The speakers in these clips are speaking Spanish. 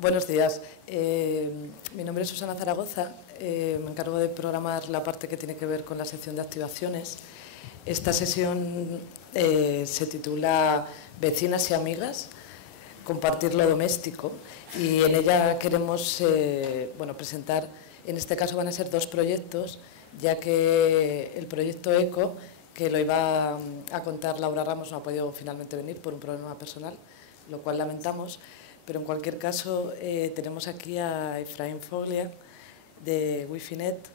Buenos días. Mi nombre es Susana Zaragoza. Me encargo de programar la parte que tiene que ver con la sección de activaciones. Esta sesión se titula Vecinas y amigas, compartir lo doméstico, y en ella queremos presentar, en este caso van a ser dos proyectos, ya que el proyecto ECO, que lo iba a contar Laura Ramos, no ha podido finalmente venir por un problema personal, lo cual lamentamos, pero en cualquier caso tenemos aquí a Efraín Foglia de Wifinet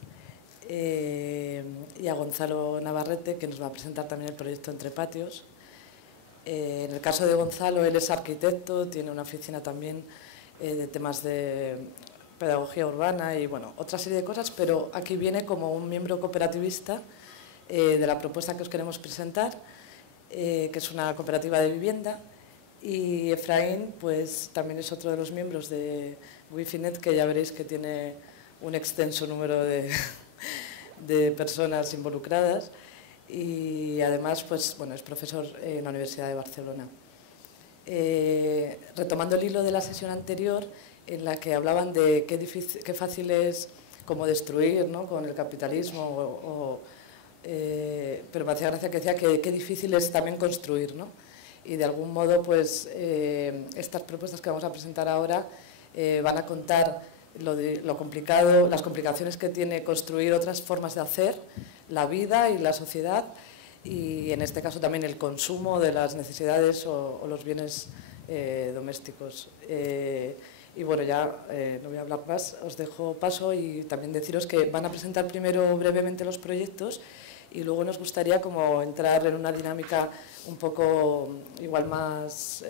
y a Gonzalo Navarrete, que nos va a presentar también el proyecto Entre Patios. En el caso de Gonzalo, él es arquitecto, tiene una oficina también de temas de pedagogía urbana y bueno, otra serie de cosas, pero aquí viene como un miembro cooperativista de la propuesta que os queremos presentar, que es una cooperativa de vivienda. Y Efraín pues también es otro de los miembros de Wifinet, que ya veréis que tiene un extenso número de personas involucradas, y además pues, bueno, es profesor en la Universidad de Barcelona. Retomando el hilo de la sesión anterior, en la que hablaban de qué fácil es como destruir, ¿no?, con el capitalismo, pero me hacía gracia que decía que qué difícil es también construir, ¿no? Y de algún modo pues estas propuestas que vamos a presentar ahora van a contar lo complicado, las complicaciones que tiene construir otras formas de hacer la vida y la sociedad, y en este caso también el consumo de las necesidades o los bienes domésticos. Y bueno, ya no voy a hablar más, os dejo paso, y también deciros que van a presentar primero brevemente los proyectos y luego nos gustaría como entrar en una dinámica un poco igual más,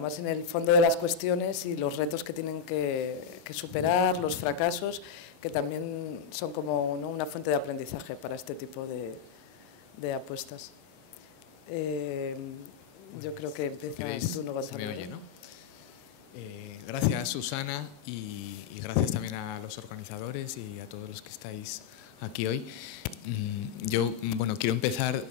más en el fondo de las cuestiones y los retos que tienen que superar, los fracasos, que también son como, ¿no?, una fuente de aprendizaje para este tipo de apuestas. Yo creo que empiezas tú, no vas a me oye, ¿no? Gracias, Susana, y gracias también a los organizadores y a todos los que estáis aquí hoy. Yo, bueno, quiero empezar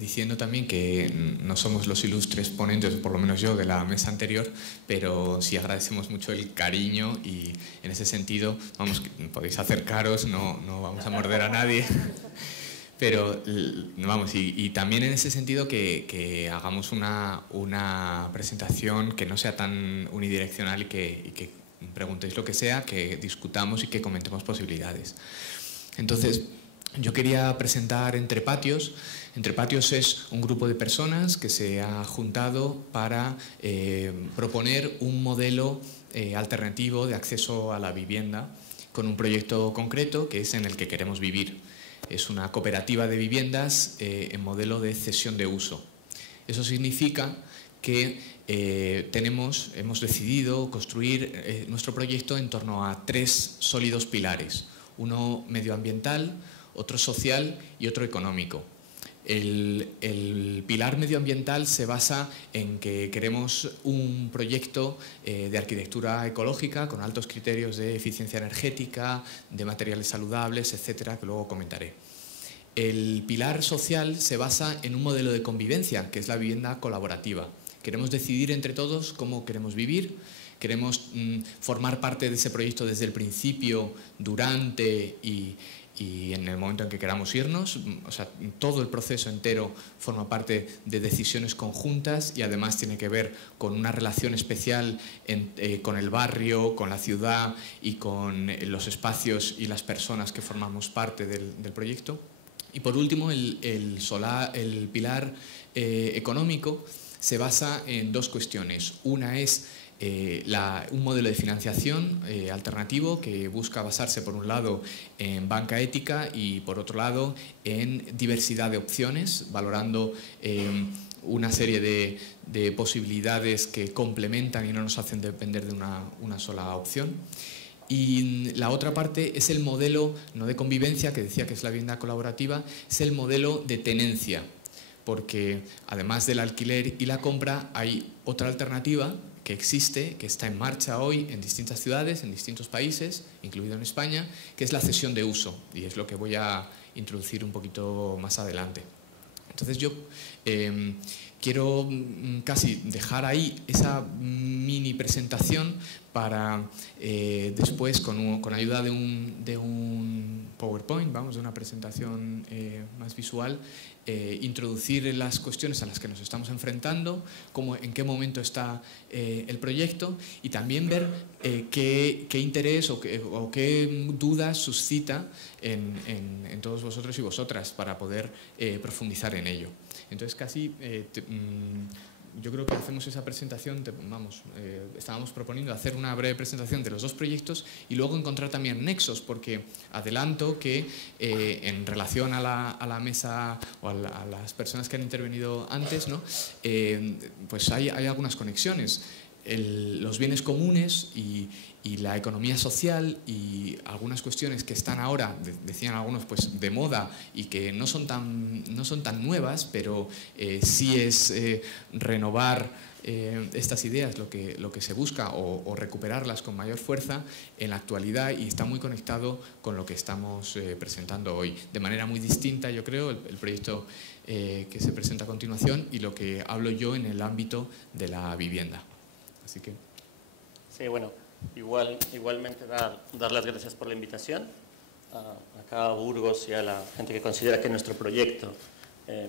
diciendo también que no somos los ilustres ponentes, por lo menos yo, de la mesa anterior, pero sí agradecemos mucho el cariño, y en ese sentido, vamos, podéis acercaros, no vamos a morder a nadie. Pero, vamos, y también en ese sentido que hagamos una presentación que no sea tan unidireccional y que preguntéis lo que sea, que discutamos y que comentemos posibilidades. Entonces, yo quería presentar Entre Patios. Entre Patios es un grupo de personas que se ha juntado para proponer un modelo alternativo de acceso a la vivienda con un proyecto concreto que es en el que queremos vivir. Es una cooperativa de viviendas en modelo de cesión de uso. Eso significa que hemos decidido construir nuestro proyecto en torno a tres sólidos pilares: uno medioambiental, otro social y otro económico. El pilar medioambiental se basa en que queremos un proyecto de arquitectura ecológica con altos criterios de eficiencia energética, de materiales saludables, etcétera, que luego comentaré. El pilar social se basa en un modelo de convivencia, que es la vivienda colaborativa. Queremos decidir entre todos cómo queremos vivir, queremos formar parte de ese proyecto desde el principio, durante y en el momento en que queramos irnos. O sea, todo el proceso entero forma parte de decisiones conjuntas, y además tiene que ver con una relación especial con el barrio, con la ciudad y con los espacios y las personas que formamos parte del proyecto. Y por último, el pilar económico se basa en dos cuestiones. Una es un modelo de financiación alternativo que busca basarse, por un lado, en banca ética y, por otro lado, en diversidad de opciones, valorando una serie de posibilidades que complementan y no nos hacen depender de una sola opción. Y la otra parte es el modelo, no de convivencia, que decía que es la vivienda colaborativa, es el modelo de tenencia, porque además del alquiler y la compra hay otra alternativa que existe, que está en marcha hoy en distintas ciudades, en distintos países, incluido en España, que es la cesión de uso, y es lo que voy a introducir un poquito más adelante. Entonces yo quiero casi dejar ahí esa mini presentación para después, con ayuda de un PowerPoint, vamos, de una presentación más visual, introducir las cuestiones a las que nos estamos enfrentando, en qué momento está el proyecto, y también ver qué interés o qué dudas suscita en todos vosotros y vosotras para poder profundizar en ello. Entonces casi yo creo que hacemos esa presentación, estábamos proponiendo hacer una breve presentación de los dos proyectos y luego encontrar también nexos, porque adelanto que en relación a la mesa o a las personas que han intervenido antes, ¿no? Pues hay algunas conexiones. Los bienes comunes y la economía social y algunas cuestiones que están ahora, decían algunos, pues de moda y que no son tan nuevas, pero sí es renovar estas ideas lo que se busca o recuperarlas con mayor fuerza en la actualidad, y está muy conectado con lo que estamos presentando hoy. De manera muy distinta, yo creo, el proyecto que se presenta a continuación y lo que hablo yo en el ámbito de la vivienda. Así que... Sí, bueno, igualmente dar las gracias por la invitación acá a Burgos y a la gente que considera que nuestro proyecto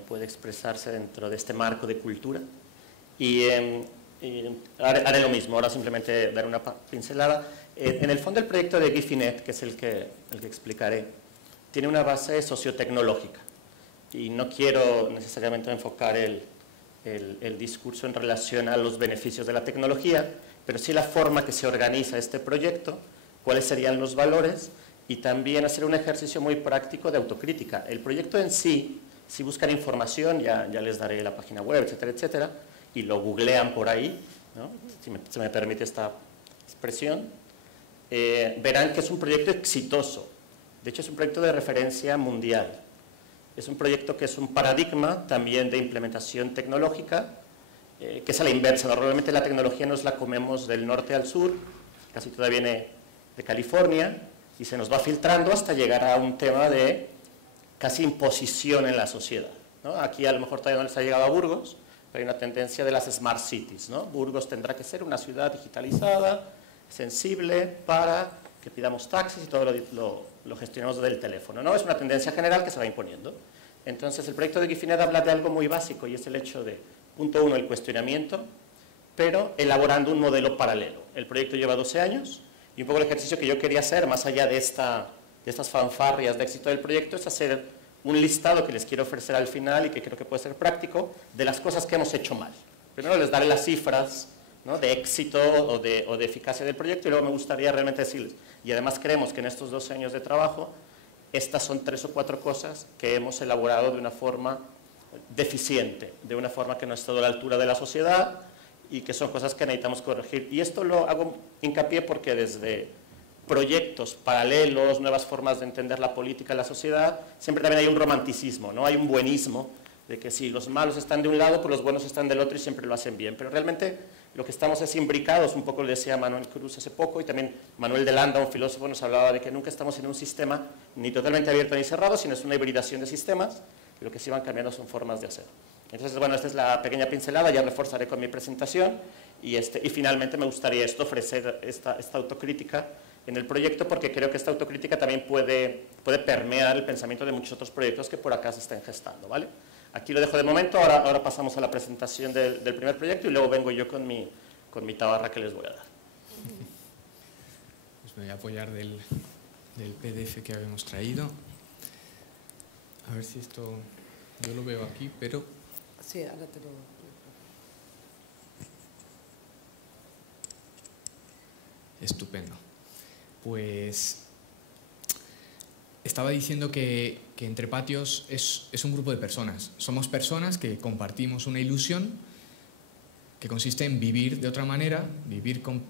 puede expresarse dentro de este marco de cultura. Y haré lo mismo, ahora simplemente dar una pincelada. En el fondo el proyecto de Guifinet, que es el que explicaré, tiene una base sociotecnológica. Y no quiero necesariamente enfocar el discurso en relación a los beneficios de la tecnología, pero sí la forma que se organiza este proyecto, cuáles serían los valores, y también hacer un ejercicio muy práctico de autocrítica. El proyecto en sí, si buscan información, ya les daré la página web, etcétera, etcétera, y lo googlean por ahí, ¿no? Si se me permite esta expresión, verán que es un proyecto exitoso. De hecho, es un proyecto de referencia mundial. Es un proyecto que es un paradigma también de implementación tecnológica, que es a la inversa. Normalmente la tecnología nos la comemos del norte al sur, casi toda viene de California, y se nos va filtrando hasta llegar a un tema de casi imposición en la sociedad, ¿no? Aquí a lo mejor todavía no les ha llegado a Burgos, pero hay una tendencia de las smart cities, ¿no? Burgos tendrá que ser una ciudad digitalizada, sensible, para que pidamos taxis y todo lo gestionamos desde el teléfono, ¿no? Es una tendencia general que se va imponiendo. Entonces, el proyecto de Guifinet habla de algo muy básico, y es el hecho de, punto uno, el cuestionamiento, pero elaborando un modelo paralelo. El proyecto lleva 12 años, y un poco el ejercicio que yo quería hacer, más allá de estas fanfarrias de éxito del proyecto, es hacer un listado que les quiero ofrecer al final y que creo que puede ser práctico, de las cosas que hemos hecho mal. Primero les daré las cifras, ¿no?, de éxito o de eficacia del proyecto, y luego me gustaría realmente decirles, y además creemos que en estos 12 años de trabajo, estas son 3 o 4 cosas que hemos elaborado de una forma deficiente, de una forma que no ha estado a la altura de la sociedad y que son cosas que necesitamos corregir. Y esto lo hago hincapié porque desde proyectos paralelos, nuevas formas de entender la política y la sociedad, siempre también hay un romanticismo, ¿no? Hay un buenismo de que si los malos están de un lado, pues los buenos están del otro y siempre lo hacen bien. Pero realmente lo que estamos es imbricados, un poco lo decía Manuel Cruz hace poco, y también Manuel de Landa, un filósofo, nos hablaba de que nunca estamos en un sistema ni totalmente abierto ni cerrado, sino es una hibridación de sistemas, y lo que sí van cambiando son formas de hacer. Entonces, bueno, esta es la pequeña pincelada, ya reforzaré con mi presentación, y finalmente me gustaría ofrecer esta autocrítica en el proyecto, porque creo que esta autocrítica también puede permear el pensamiento de muchos otros proyectos que por acá se estén gestando, ¿vale? Aquí lo dejo de momento, ahora pasamos a la presentación del primer proyecto y luego vengo yo con mi tabarra que les voy a dar. Pues me voy a apoyar del PDF que habíamos traído. A ver si esto... Yo lo veo aquí, pero... Sí, ahora te lo... Estupendo. Pues... Estaba diciendo que Entre Patios es un grupo de personas. Somos personas que compartimos una ilusión que consiste en vivir de otra manera, vivir con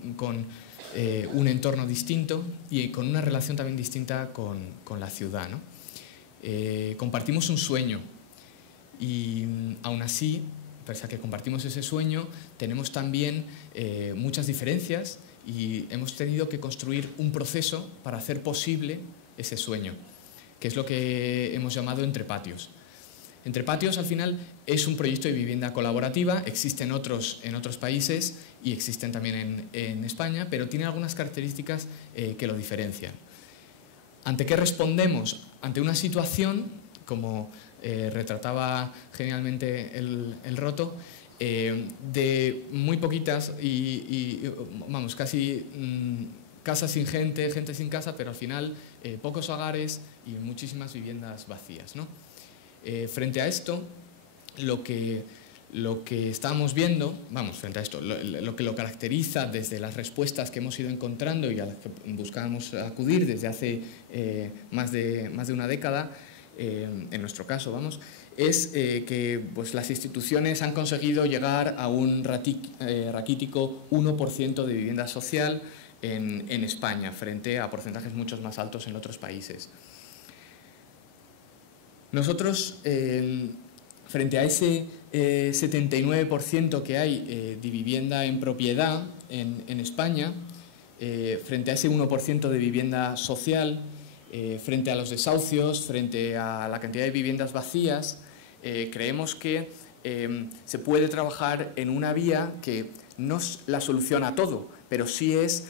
un entorno distinto y con una relación también distinta con la ciudad, ¿no? Compartimos un sueño y aún así, pese a que compartimos ese sueño, tenemos también muchas diferencias y hemos tenido que construir un proceso para hacer posible ese sueño, que es lo que hemos llamado Entre Patios. Entre Patios, al final, es un proyecto de vivienda colaborativa, existe en otros países y existen también en España, pero tiene algunas características que lo diferencian. ¿Ante qué respondemos? Ante una situación, como retrataba genialmente el Roto, de muy poquitas vamos, casi casas sin gente, gente sin casa, pero al final pocos hogares y muchísimas viviendas vacías, ¿no? Frente a esto, lo que estamos viendo, vamos, frente a esto, lo que lo caracteriza desde las respuestas que hemos ido encontrando y a las que buscábamos acudir desde hace más de una década, en nuestro caso, vamos, es que pues, las instituciones han conseguido llegar a un raquítico 1% de vivienda social en España, frente a porcentajes mucho más altos en otros países. Nosotros, frente a ese 79% que hay de vivienda en propiedad en España, frente a ese 1% de vivienda social, frente a los desahucios, frente a la cantidad de viviendas vacías, creemos que se puede trabajar en una vía que no es la solución a todo, pero sí es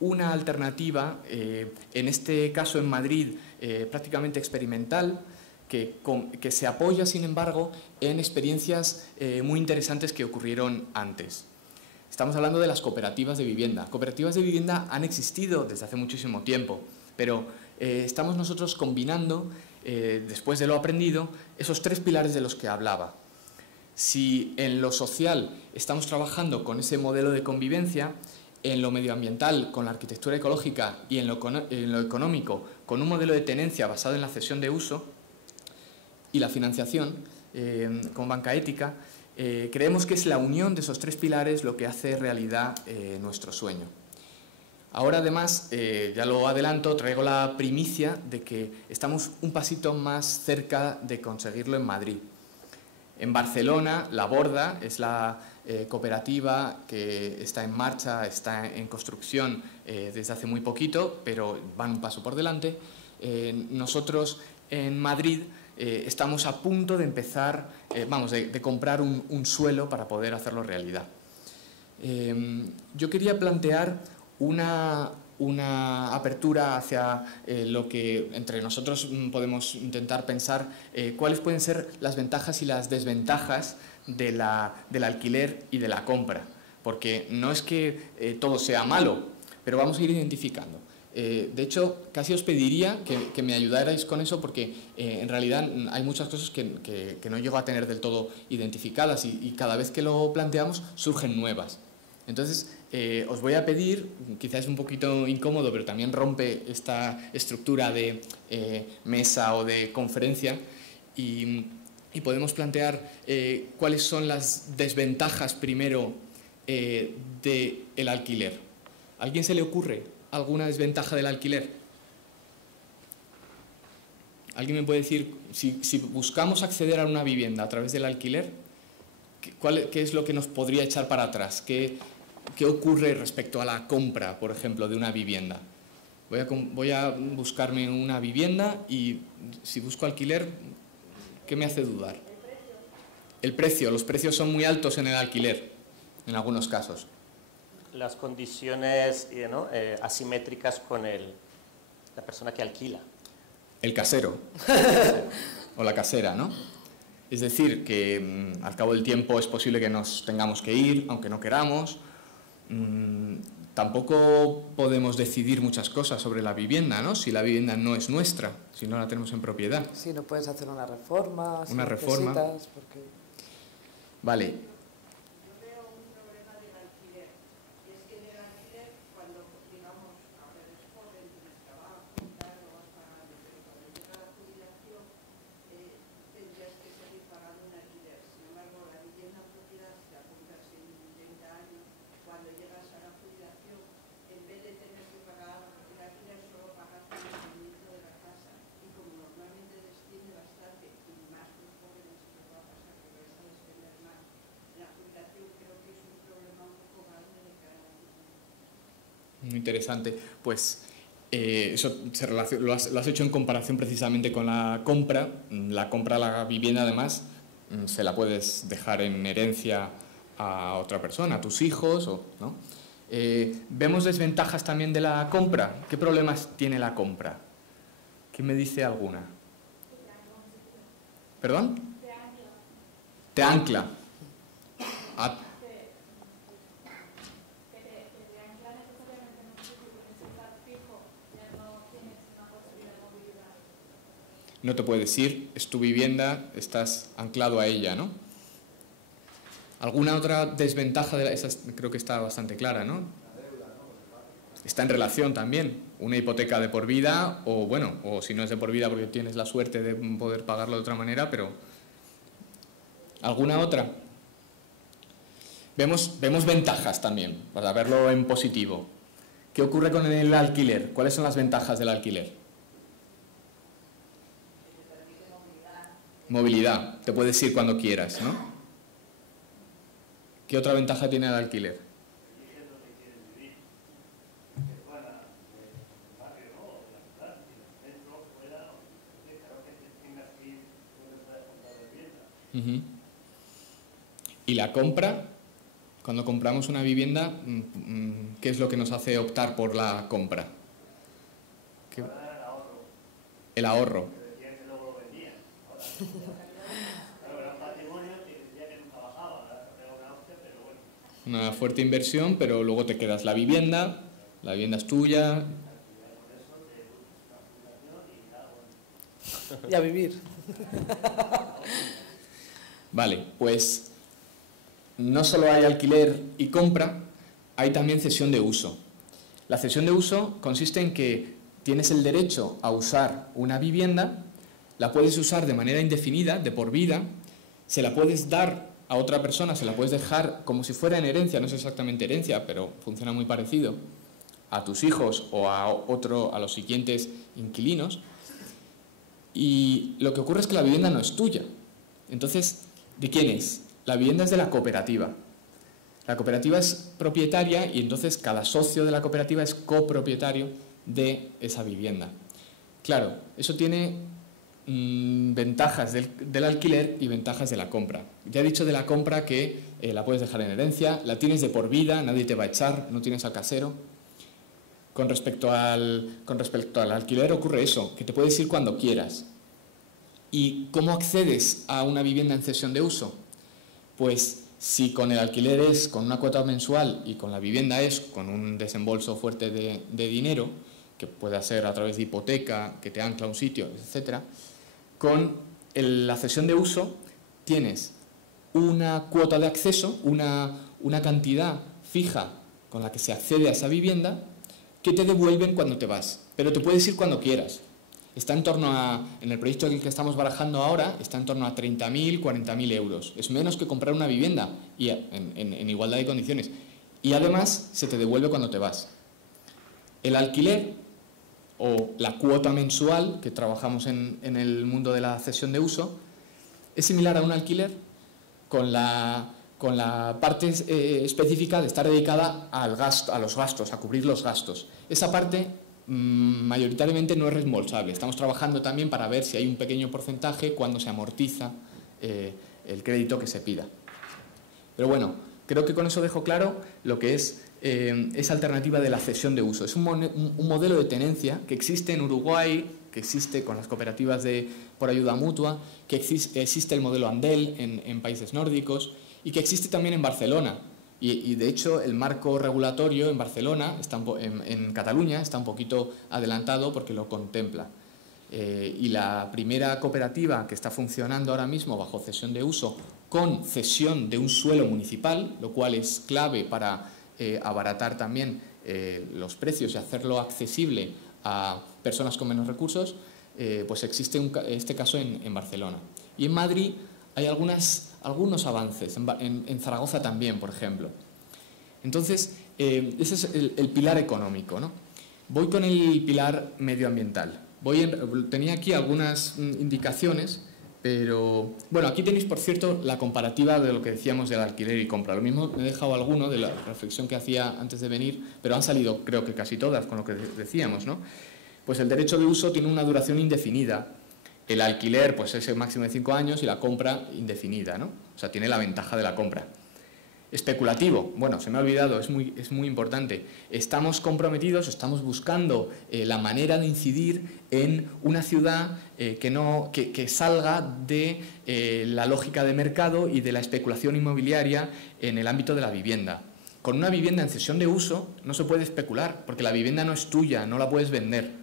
una alternativa, en este caso en Madrid, prácticamente experimental, que se apoya, sin embargo, en experiencias muy interesantes que ocurrieron antes. Estamos hablando de las cooperativas de vivienda. Cooperativas de vivienda han existido desde hace muchísimo tiempo, pero estamos nosotros combinando, después de lo aprendido, esos tres pilares de los que hablaba. Si en lo social estamos trabajando con ese modelo de convivencia, en lo medioambiental con la arquitectura ecológica y en lo económico con un modelo de tenencia basado en la cesión de uso, y la financiación con banca ética, creemos que es la unión de esos tres pilares lo que hace realidad nuestro sueño. Ahora, además, ya lo adelanto, traigo la primicia de que estamos un pasito más cerca de conseguirlo en Madrid. En Barcelona, La Borda es la cooperativa que está en marcha, está en construcción desde hace muy poquito, pero van un paso por delante. Nosotros en Madrid estamos a punto de empezar, de comprar un suelo para poder hacerlo realidad. Yo quería plantear una apertura hacia lo que entre nosotros podemos intentar pensar cuáles pueden ser las ventajas y las desventajas del alquiler y de la compra, porque no es que todo sea malo, pero vamos a ir identificando. De hecho, casi os pediría que me ayudarais con eso, porque en realidad hay muchas cosas que no llego a tener del todo identificadas y cada vez que lo planteamos surgen nuevas. Entonces, os voy a pedir, quizás es un poquito incómodo, pero también rompe esta estructura de mesa o de conferencia, y podemos plantear cuáles son las desventajas primero del alquiler. ¿A alguien se le ocurre alguna desventaja del alquiler? ¿Alguien me puede decir, si buscamos acceder a una vivienda a través del alquiler, qué es lo que nos podría echar para atrás? ¿Qué ocurre respecto a la compra, por ejemplo, de una vivienda? Voy a buscarme una vivienda y si busco alquiler, ¿qué me hace dudar? El precio. Los precios son muy altos en el alquiler, en algunos casos. Las condiciones asimétricas con la persona que alquila. El casero o la casera, ¿no? Es decir, que al cabo del tiempo es posible que nos tengamos que ir, aunque no queramos. Tampoco podemos decidir muchas cosas sobre la vivienda, ¿no? Si la vivienda no es nuestra, si no la tenemos en propiedad. Sí, no puedes hacer una reforma. Una reforma. Porque... Vale. Muy interesante. Pues eso lo has hecho en comparación precisamente con la compra. La compra de la vivienda, además, se la puedes dejar en herencia a otra persona, a tus hijos, ¿no? ¿Vemos desventajas también de la compra? ¿Qué problemas tiene la compra? ¿Quién me dice alguna? ¿Perdón? Te ancla. No te puedes ir, es tu vivienda, estás anclado a ella, ¿no? ¿Alguna otra desventaja de esa? Creo que está bastante clara, ¿no? Está en relación también. Una hipoteca de por vida, o bueno, o si no es de por vida porque tienes la suerte de poder pagarlo de otra manera, pero ¿alguna otra? Vemos ventajas también, para verlo en positivo. ¿Qué ocurre con el alquiler? ¿Cuáles son las ventajas del alquiler? Movilidad, te puedes ir cuando quieras, ¿no? ¿Qué otra ventaja tiene el alquiler? Y la compra, cuando compramos una vivienda, ¿qué es lo que nos hace optar por la compra? El ahorro. Una fuerte inversión, pero luego te quedas la vivienda es tuya. Y a vivir. Vale, pues no solo hay alquiler y compra, hay también cesión de uso. La cesión de uso consiste en que tienes el derecho a usar una vivienda, la puedes usar de manera indefinida, de por vida, se la puedes dar a otra persona, se la puedes dejar como si fuera en herencia, no es exactamente herencia, pero funciona muy parecido, a tus hijos o a los siguientes inquilinos. Y lo que ocurre es que la vivienda no es tuya. Entonces, ¿de quién es? La vivienda es de la cooperativa. La cooperativa es propietaria y entonces cada socio de la cooperativa es copropietario de esa vivienda. Claro, eso tiene ventajas del alquiler y ventajas de la compra. Ya he dicho de la compra que la puedes dejar en herencia, la tienes de por vida, nadie te va a echar, no tienes al casero. Con respecto al alquiler ocurre eso, que te puedes ir cuando quieras. ¿Y cómo accedes a una vivienda en cesión de uso? Pues si con el alquiler es con una cuota mensual y con la vivienda es con un desembolso fuerte de dinero, que puede ser a través de hipoteca, que te ancla a un sitio, etc., con la cesión de uso tienes una cuota de acceso, una cantidad fija con la que se accede a esa vivienda que te devuelven cuando te vas, pero te puedes ir cuando quieras. Está en torno a, en el proyecto en el que estamos barajando ahora, está en torno a 30.000, 40.000 euros. Es menos que comprar una vivienda y en igualdad de condiciones. Y además se te devuelve cuando te vas. El alquiler o la cuota mensual que trabajamos en el mundo de la cesión de uso es similar a un alquiler con la parte específica de estar dedicada a los gastos, a cubrir los gastos. Esa parte mayoritariamente no es reembolsable. Estamos trabajando también para ver si hay un pequeño porcentaje cuando se amortiza el crédito que se pida. Pero bueno, creo que con eso dejo claro lo que es esa alternativa de la cesión de uso. Es un modelo de tenencia que existe en Uruguay, que existe con las cooperativas por ayuda mutua, que existe el modelo Andel en países nórdicos y que existe también en Barcelona. Y de hecho el marco regulatorio en Barcelona, en Cataluña, está un poquito adelantado porque lo contempla. Y la primera cooperativa que está funcionando ahora mismo bajo cesión de uso con cesión de un suelo municipal, lo cual es clave para abaratar también los precios y hacerlo accesible a personas con menos recursos, pues existe este caso en Barcelona. Y en Madrid hay algunos avances, en Zaragoza también, por ejemplo. Entonces, ese es el pilar económico, ¿no? Voy con el pilar medioambiental. Tenía aquí algunas indicaciones Pero, bueno, aquí tenéis, por cierto, la comparativa de lo que decíamos del alquiler y compra. Lo mismo me he dejado alguno de la reflexión que hacía antes de venir, pero han salido, creo que casi todas, con lo que decíamos, ¿no? Pues el derecho de uso tiene una duración indefinida. El alquiler, pues es el máximo de 5 años y la compra indefinida, ¿no? O sea, tiene la ventaja de la compra. Especulativo, bueno, se me ha olvidado, es muy importante. Estamos comprometidos, estamos buscando la manera de incidir en una ciudad que salga de la lógica de mercado y de la especulación inmobiliaria en el ámbito de la vivienda. Con una vivienda en cesión de uso no se puede especular, porque la vivienda no es tuya, no la puedes vender.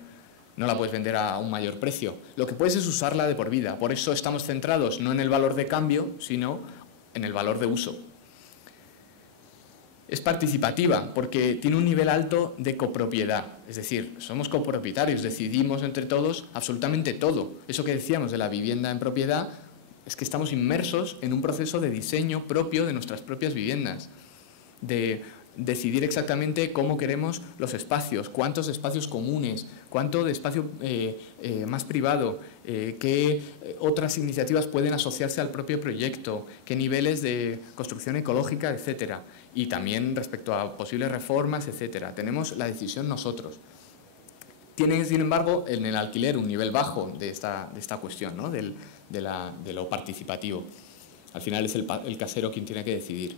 No la puedes vender a un mayor precio. Lo que puedes es usarla de por vida. Por eso estamos centrados no en el valor de cambio, sino en el valor de uso. Es participativa porque tiene un nivel alto de copropiedad, es decir, somos copropietarios, decidimos entre todos absolutamente todo. Eso que decíamos de la vivienda en propiedad es que estamos inmersos en un proceso de diseño propio de nuestras propias viviendas, de decidir exactamente cómo queremos los espacios, cuántos espacios comunes, cuánto de espacio más privado, qué otras iniciativas pueden asociarse al propio proyecto, qué niveles de construcción ecológica, etcétera. Y también respecto a posibles reformas, etcétera. Tenemos la decisión nosotros. Tiene, sin embargo, en el alquiler un nivel bajo de esta cuestión, ¿no? de lo participativo. Al final es el casero quien tiene que decidir.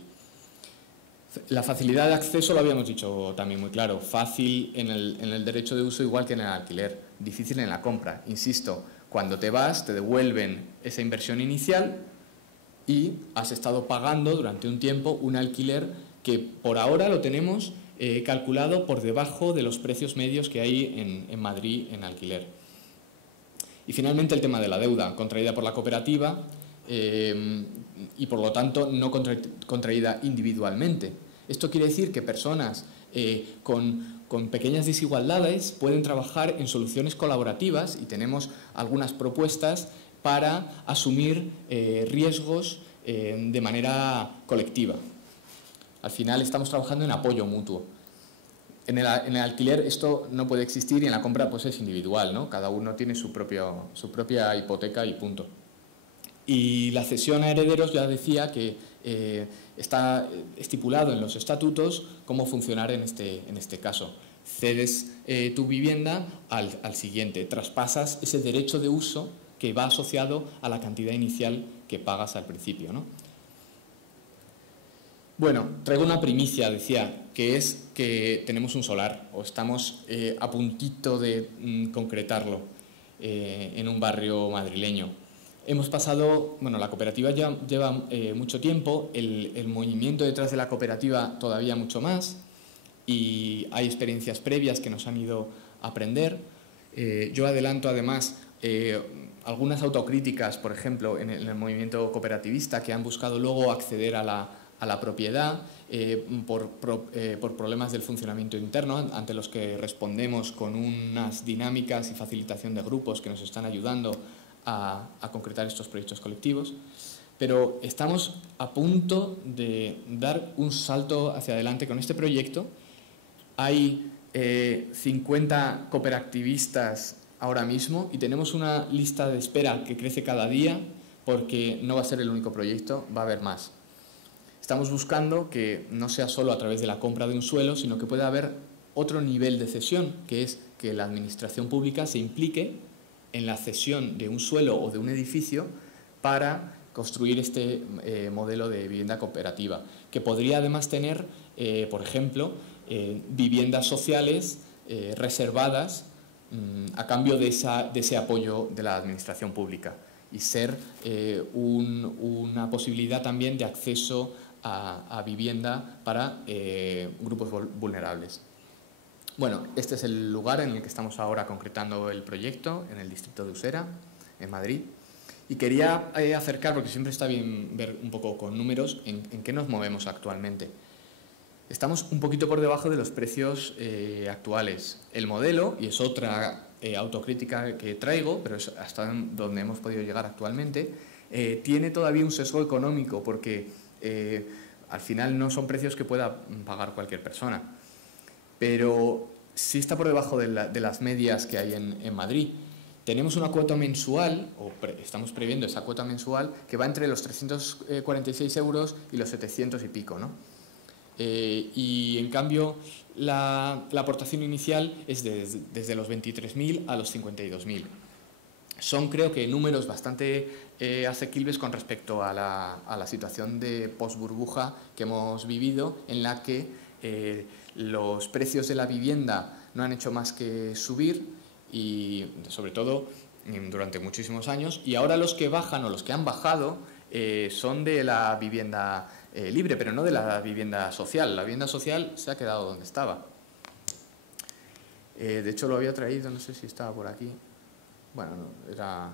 La facilidad de acceso lo habíamos dicho también muy claro. Fácil en el derecho de uso igual que en el alquiler. Difícil en la compra. Insisto, cuando te vas te devuelven esa inversión inicial y has estado pagando durante un tiempo un alquiler que por ahora lo tenemos calculado por debajo de los precios medios que hay en Madrid en alquiler. Y finalmente el tema de la deuda, contraída por la cooperativa y por lo tanto no contraída individualmente. Esto quiere decir que personas con pequeñas desigualdades pueden trabajar en soluciones colaborativas y tenemos algunas propuestas para asumir riesgos de manera colectiva. Al final estamos trabajando en apoyo mutuo. En el alquiler esto no puede existir y en la compra pues es individual, ¿no? Cada uno tiene su propia hipoteca y punto. Y la cesión a herederos ya decía que está estipulado en los estatutos cómo funcionar en este caso. Cedes tu vivienda al siguiente, traspasas ese derecho de uso que va asociado a la cantidad inicial que pagas al principio, ¿no? Bueno, traigo una primicia, decía, que es que tenemos un solar o estamos a puntito de concretarlo en un barrio madrileño. Hemos pasado, bueno, la cooperativa ya lleva mucho tiempo, el movimiento detrás de la cooperativa todavía mucho más y hay experiencias previas que nos han ido a aprender. Yo adelanto además algunas autocríticas, por ejemplo, en el movimiento cooperativista que han buscado luego acceder a la propiedad por problemas del funcionamiento interno, ante los que respondemos con unas dinámicas y facilitación de grupos que nos están ayudando a concretar estos proyectos colectivos. Pero estamos a punto de dar un salto hacia adelante con este proyecto. Hay 50 cooperativistas ahora mismo y tenemos una lista de espera que crece cada día porque no va a ser el único proyecto, va a haber más. Estamos buscando que no sea solo a través de la compra de un suelo, sino que pueda haber otro nivel de cesión, que es que la administración pública se implique en la cesión de un suelo o de un edificio para construir este modelo de vivienda cooperativa, que podría además tener, por ejemplo, viviendas sociales reservadas a cambio de ese apoyo de la administración pública y ser una posibilidad también de acceso a vivienda para grupos vulnerables. Bueno, este es el lugar en el que estamos ahora concretando el proyecto, en el distrito de Usera, en Madrid. Y quería acercar, porque siempre está bien ver un poco con números, en qué nos movemos actualmente. Estamos un poquito por debajo de los precios actuales. El modelo, y es otra autocrítica que traigo, pero es hasta donde hemos podido llegar actualmente, tiene todavía un sesgo económico, porque al final no son precios que pueda pagar cualquier persona. Pero sí está por debajo de las medias que hay en Madrid. tenemos una cuota mensual, o estamos previendo esa cuota mensual, que va entre los 346 euros y los 700 y pico, ¿no? Y en cambio la aportación inicial es desde los 23.000 a los 52.000. Son, creo que, números bastante asequibles con respecto a la situación de post-burbuja que hemos vivido, en la que los precios de la vivienda no han hecho más que subir, y sobre todo durante muchísimos años, y ahora los que bajan o los que han bajado son de la vivienda libre, pero no de la vivienda social. La vivienda social se ha quedado donde estaba. De hecho, lo había traído, no sé si estaba por aquí. Bueno, no, era...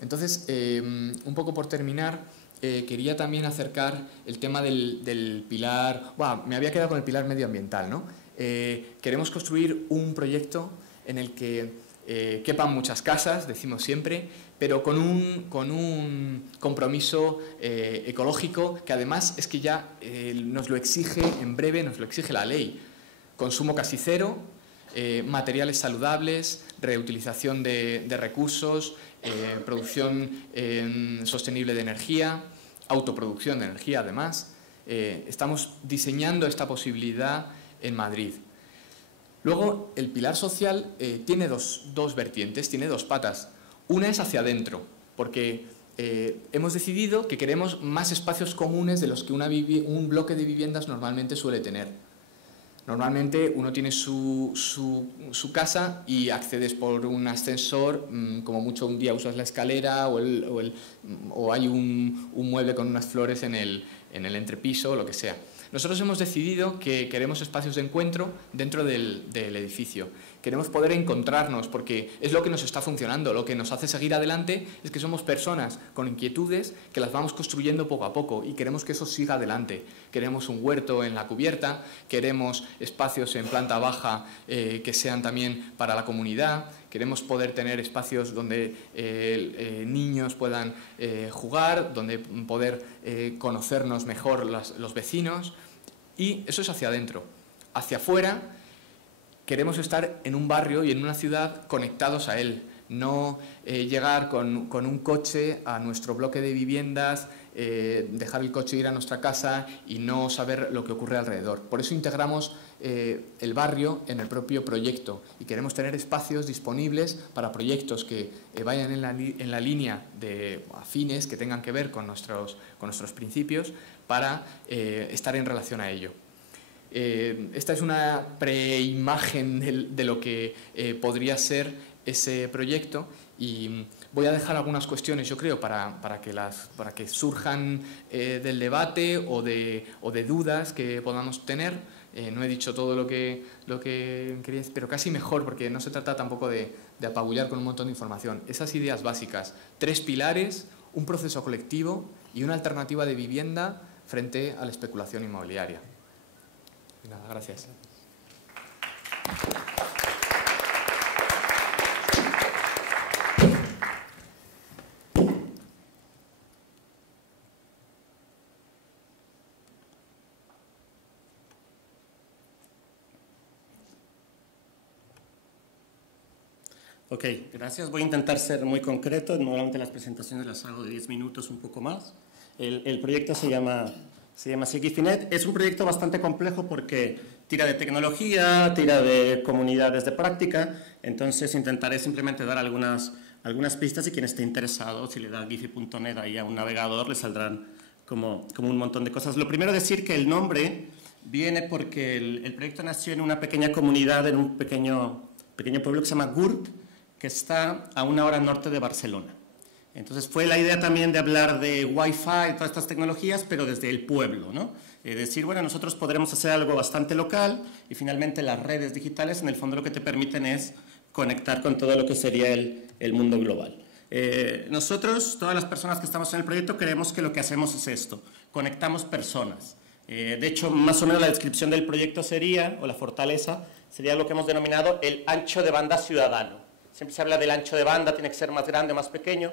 Entonces, un poco por terminar, quería también acercar el tema del pilar... Bueno, me había quedado con el pilar medioambiental, ¿no? Queremos construir un proyecto en el que quepan muchas casas, decimos siempre, pero con un compromiso ecológico que además es que ya nos lo exige, en breve nos lo exige la ley. Consumo casi cero, materiales saludables, reutilización de recursos, producción sostenible de energía, autoproducción de energía además. Estamos diseñando esta posibilidad en Madrid. Luego, el pilar social tiene dos vertientes, tiene dos patas. Una es hacia adentro, porque hemos decidido que queremos más espacios comunes de los que un bloque de viviendas normalmente suele tener. Normalmente uno tiene su casa y accedes por un ascensor, como mucho un día usas la escalera o hay un mueble con unas flores en el entrepiso o lo que sea. Nosotros hemos decidido que queremos espacios de encuentro dentro del edificio. Queremos poder encontrarnos porque es lo que nos está funcionando, lo que nos hace seguir adelante es que somos personas con inquietudes que las vamos construyendo poco a poco y queremos que eso siga adelante. Queremos un huerto en la cubierta, queremos espacios en planta baja que sean también para la comunidad, queremos poder tener espacios donde niños puedan jugar, donde poder conocernos mejor los vecinos, y eso es hacia adentro. Hacia afuera queremos estar en un barrio y en una ciudad conectados a él, no llegar con un coche a nuestro bloque de viviendas, dejar el coche e ir a nuestra casa y no saber lo que ocurre alrededor. Por eso integramos el barrio en el propio proyecto y queremos tener espacios disponibles para proyectos que vayan en la línea de afines, que tengan que ver con nuestros principios, para estar en relación a ello. Esta es una preimagen de lo que podría ser ese proyecto y voy a dejar algunas cuestiones, yo creo, para que surjan del debate o de dudas que podamos tener. No he dicho todo lo que quería decir, pero casi mejor, porque no se trata tampoco de apabullar con un montón de información. Esas ideas básicas, 3 pilares, un proceso colectivo y una alternativa de vivienda frente a la especulación inmobiliaria. Nada, gracias. Ok, gracias. Voy a intentar ser muy concreto. Normalmente las presentaciones las hago de 10 minutos, un poco más. El proyecto se llama Sigifinet. Es un proyecto bastante complejo porque tira de tecnología, tira de comunidades de práctica. Entonces intentaré simplemente dar algunas pistas y quien esté interesado, si le da gifi.net ahí a un navegador, le saldrán como un montón de cosas. Lo primero decir que el nombre viene porque el proyecto nació en una pequeña comunidad, en un pequeño pueblo que se llama Gurt, que está a 1 hora norte de Barcelona. Entonces fue la idea también de hablar de Wi-Fi y todas estas tecnologías, pero desde el pueblo, ¿no? Decir, bueno, nosotros podremos hacer algo bastante local y finalmente las redes digitales en el fondo lo que te permiten es conectar con todo lo que sería el mundo global. Nosotros, todas las personas que estamos en el proyecto, creemos que lo que hacemos es esto, conectamos personas. De hecho, más o menos la descripción del proyecto sería, o la fortaleza, sería lo que hemos denominado el ancho de banda ciudadano. Siempre se habla del ancho de banda, tiene que ser más grande o más pequeño.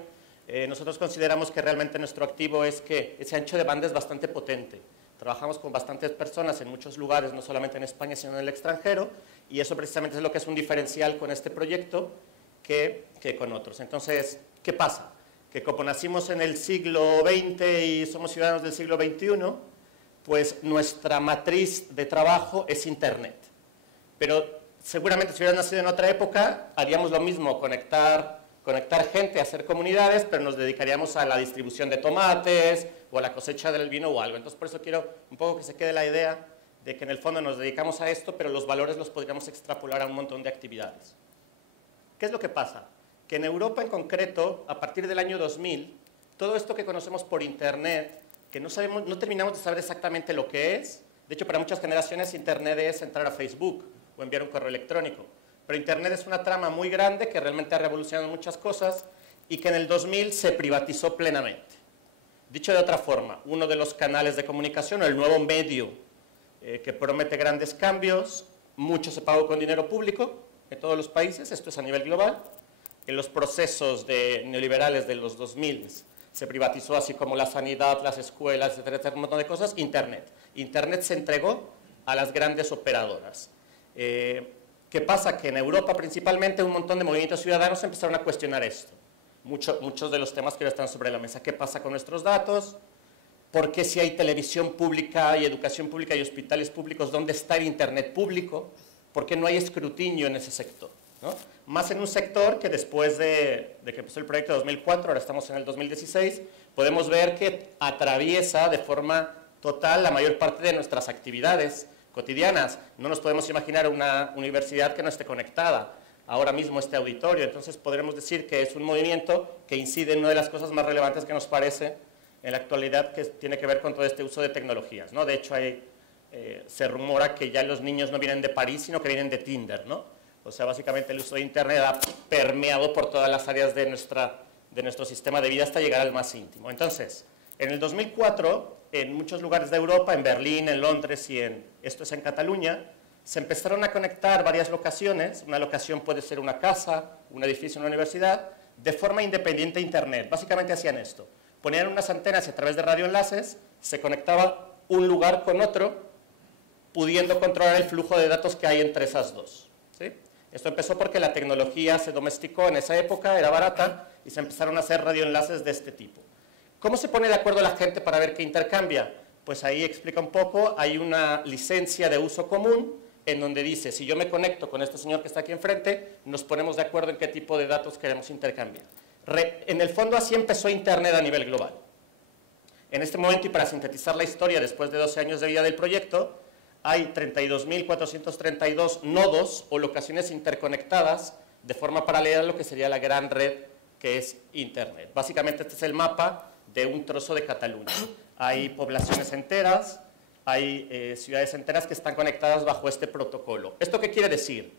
Nosotros consideramos que realmente nuestro activo es que ese ancho de banda es bastante potente. Trabajamos con bastantes personas en muchos lugares, no solamente en España, sino en el extranjero, y eso precisamente es lo que es un diferencial con este proyecto. que con otros. Entonces, ¿qué pasa? Que como nacimos en el siglo XX y somos ciudadanos del siglo XXI, pues nuestra matriz de trabajo es Internet. Pero seguramente si hubieras nacido en otra época, haríamos lo mismo, conectar gente, hacer comunidades, pero nos dedicaríamos a la distribución de tomates o a la cosecha del vino o algo. Entonces, por eso quiero un poco que se quede la idea de que en el fondo nos dedicamos a esto, pero los valores los podríamos extrapolar a un montón de actividades. ¿Qué es lo que pasa? Que en Europa en concreto, a partir del año 2000, todo esto que conocemos por Internet, que no terminamos de saber exactamente lo que es, de hecho para muchas generaciones Internet es entrar a Facebook o enviar un correo electrónico, pero Internet es una trama muy grande que realmente ha revolucionado muchas cosas y que en el 2000 se privatizó plenamente. Dicho de otra forma, uno de los canales de comunicación, o el nuevo medio que promete grandes cambios, mucho se pagó con dinero público en todos los países, esto es a nivel global. En los procesos neoliberales de los 2000 se privatizó así como la sanidad, las escuelas, etcétera, etcétera, un montón de cosas. Internet. Internet se entregó a las grandes operadoras. ¿Qué pasa? Que en Europa principalmente un montón de movimientos ciudadanos empezaron a cuestionar esto. Muchos de los temas que ahora están sobre la mesa. ¿Qué pasa con nuestros datos? ¿Por qué si hay televisión pública y educación pública y hospitales públicos, dónde está el Internet público? ¿Por qué no hay escrutinio en ese sector? ¿No? Más en un sector que después de que empezó el proyecto de 2004, ahora estamos en el 2016, podemos ver que atraviesa de forma total la mayor parte de nuestras actividades cotidianas. No nos podemos imaginar una universidad que no esté conectada. Ahora mismo este auditorio, entonces podremos decir que es un movimiento que incide en una de las cosas más relevantes que nos parece en la actualidad, que tiene que ver con todo este uso de tecnologías, ¿no? De hecho, se rumora que ya los niños no vienen de París, sino que vienen de Tinder, ¿no? O sea, básicamente el uso de Internet ha permeado por todas las áreas de nuestro sistema de vida hasta llegar al más íntimo. Entonces, en el 2004, en muchos lugares de Europa, en Berlín, en Londres y esto es en Cataluña, se empezaron a conectar varias locaciones. Una locación puede ser una casa, un edificio, una universidad, de forma independiente a Internet. Básicamente hacían esto. Ponían unas antenas y a través de radioenlaces se conectaba un lugar con otro, pudiendo controlar el flujo de datos que hay entre esas dos. ¿Sí? Esto empezó porque la tecnología se domesticó en esa época, era barata, y se empezaron a hacer radioenlaces de este tipo. ¿Cómo se pone de acuerdo la gente para ver qué intercambia? Pues ahí explica un poco, hay una licencia de uso común en donde dice, si yo me conecto con este señor que está aquí enfrente, nos ponemos de acuerdo en qué tipo de datos queremos intercambiar. En el fondo así empezó Internet a nivel global. En este momento, y para sintetizar la historia después de 12 años de vida del proyecto, hay 32.432 nodos o locaciones interconectadas de forma paralela a lo que sería la gran red que es Internet. Básicamente este es el mapa de un trozo de Cataluña. Hay poblaciones enteras, hay ciudades enteras que están conectadas bajo este protocolo. ¿Esto qué quiere decir?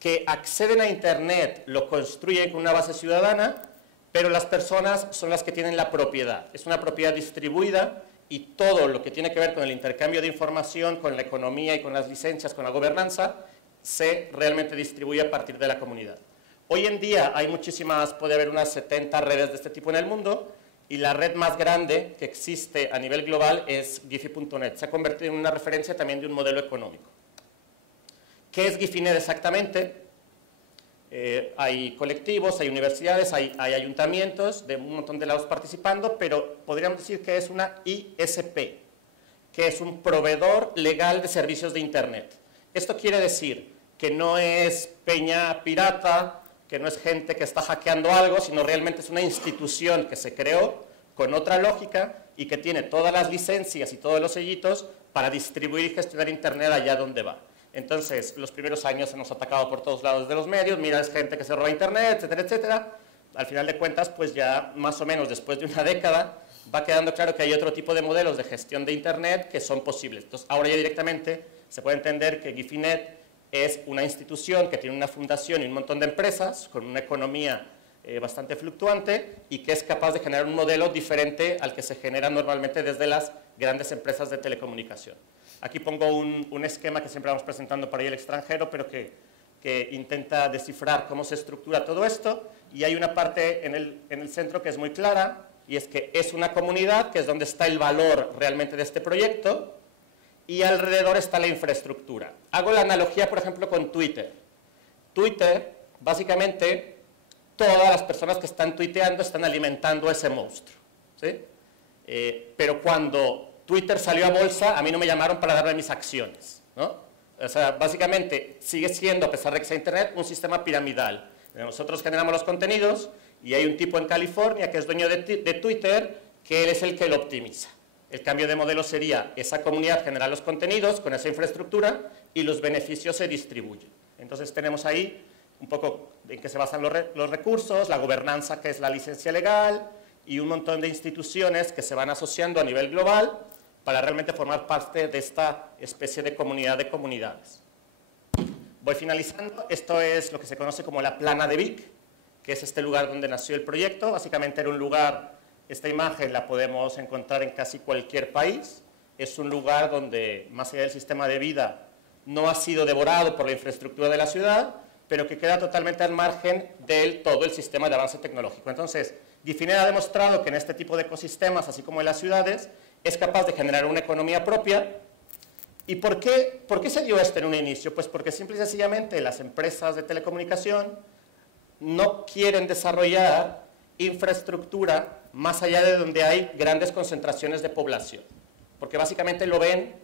Que acceden a Internet, lo construyen con una base ciudadana, pero las personas son las que tienen la propiedad. Es una propiedad distribuida y todo lo que tiene que ver con el intercambio de información, con la economía y con las licencias, con la gobernanza, se realmente distribuye a partir de la comunidad. Hoy en día hay muchísimas, puede haber unas 70 redes de este tipo en el mundo, y la red más grande que existe a nivel global es Giphy.net. Se ha convertido en una referencia también de un modelo económico. ¿Qué es Giphy.net exactamente? Hay colectivos, hay universidades, hay ayuntamientos de un montón de lados participando, pero podríamos decir que es una ISP, que es un proveedor legal de servicios de Internet. Esto quiere decir que no es peña pirata, que no es gente que está hackeando algo, sino realmente es una institución que se creó con otra lógica y que tiene todas las licencias y todos los sellitos para distribuir y gestionar Internet allá donde va. Entonces, los primeros años se nos ha atacado por todos lados de los medios, mira, es gente que se roba Internet, etcétera, etcétera. Al final de cuentas, pues ya más o menos después de una década, va quedando claro que hay otro tipo de modelos de gestión de Internet que son posibles. Entonces, ahora ya directamente se puede entender que Giphy.net es una institución que tiene una fundación y un montón de empresas con una economía bastante fluctuante y que es capaz de generar un modelo diferente al que se genera normalmente desde las grandes empresas de telecomunicación. Aquí pongo un esquema que siempre vamos presentando para ir al extranjero, pero que intenta descifrar cómo se estructura todo esto, y hay una parte en el centro que es muy clara, y es que es una comunidad, que es donde está el valor realmente de este proyecto, y alrededor está la infraestructura. Hago la analogía, por ejemplo, con Twitter. Twitter, básicamente, todas las personas que están tuiteando están alimentando ese monstruo, ¿sí? Pero cuando Twitter salió a bolsa, a mí no me llamaron para darme mis acciones, ¿no? O sea, básicamente sigue siendo, a pesar de que sea Internet, un sistema piramidal. Nosotros generamos los contenidos y hay un tipo en California que es dueño de Twitter, que él es el que lo optimiza. El cambio de modelo sería esa comunidad genera los contenidos con esa infraestructura y los beneficios se distribuyen. Entonces tenemos ahí un poco en qué se basan los recursos, la gobernanza, que es la licencia legal, y un montón de instituciones que se van asociando a nivel global para realmente formar parte de esta especie de comunidad de comunidades. Voy finalizando. Esto es lo que se conoce como la Plana de Vic, que es este lugar donde nació el proyecto. Básicamente era un lugar, esta imagen la podemos encontrar en casi cualquier país. Es un lugar donde, más allá del sistema de vida, no ha sido devorado por la infraestructura de la ciudad, pero que queda totalmente al margen del todo el sistema de avance tecnológico. Entonces, Guifinet ha demostrado que en este tipo de ecosistemas, así como en las ciudades, es capaz de generar una economía propia. ¿Y por qué se dio esto en un inicio? Pues porque simple y sencillamente las empresas de telecomunicación no quieren desarrollar infraestructura más allá de donde hay grandes concentraciones de población, porque básicamente lo ven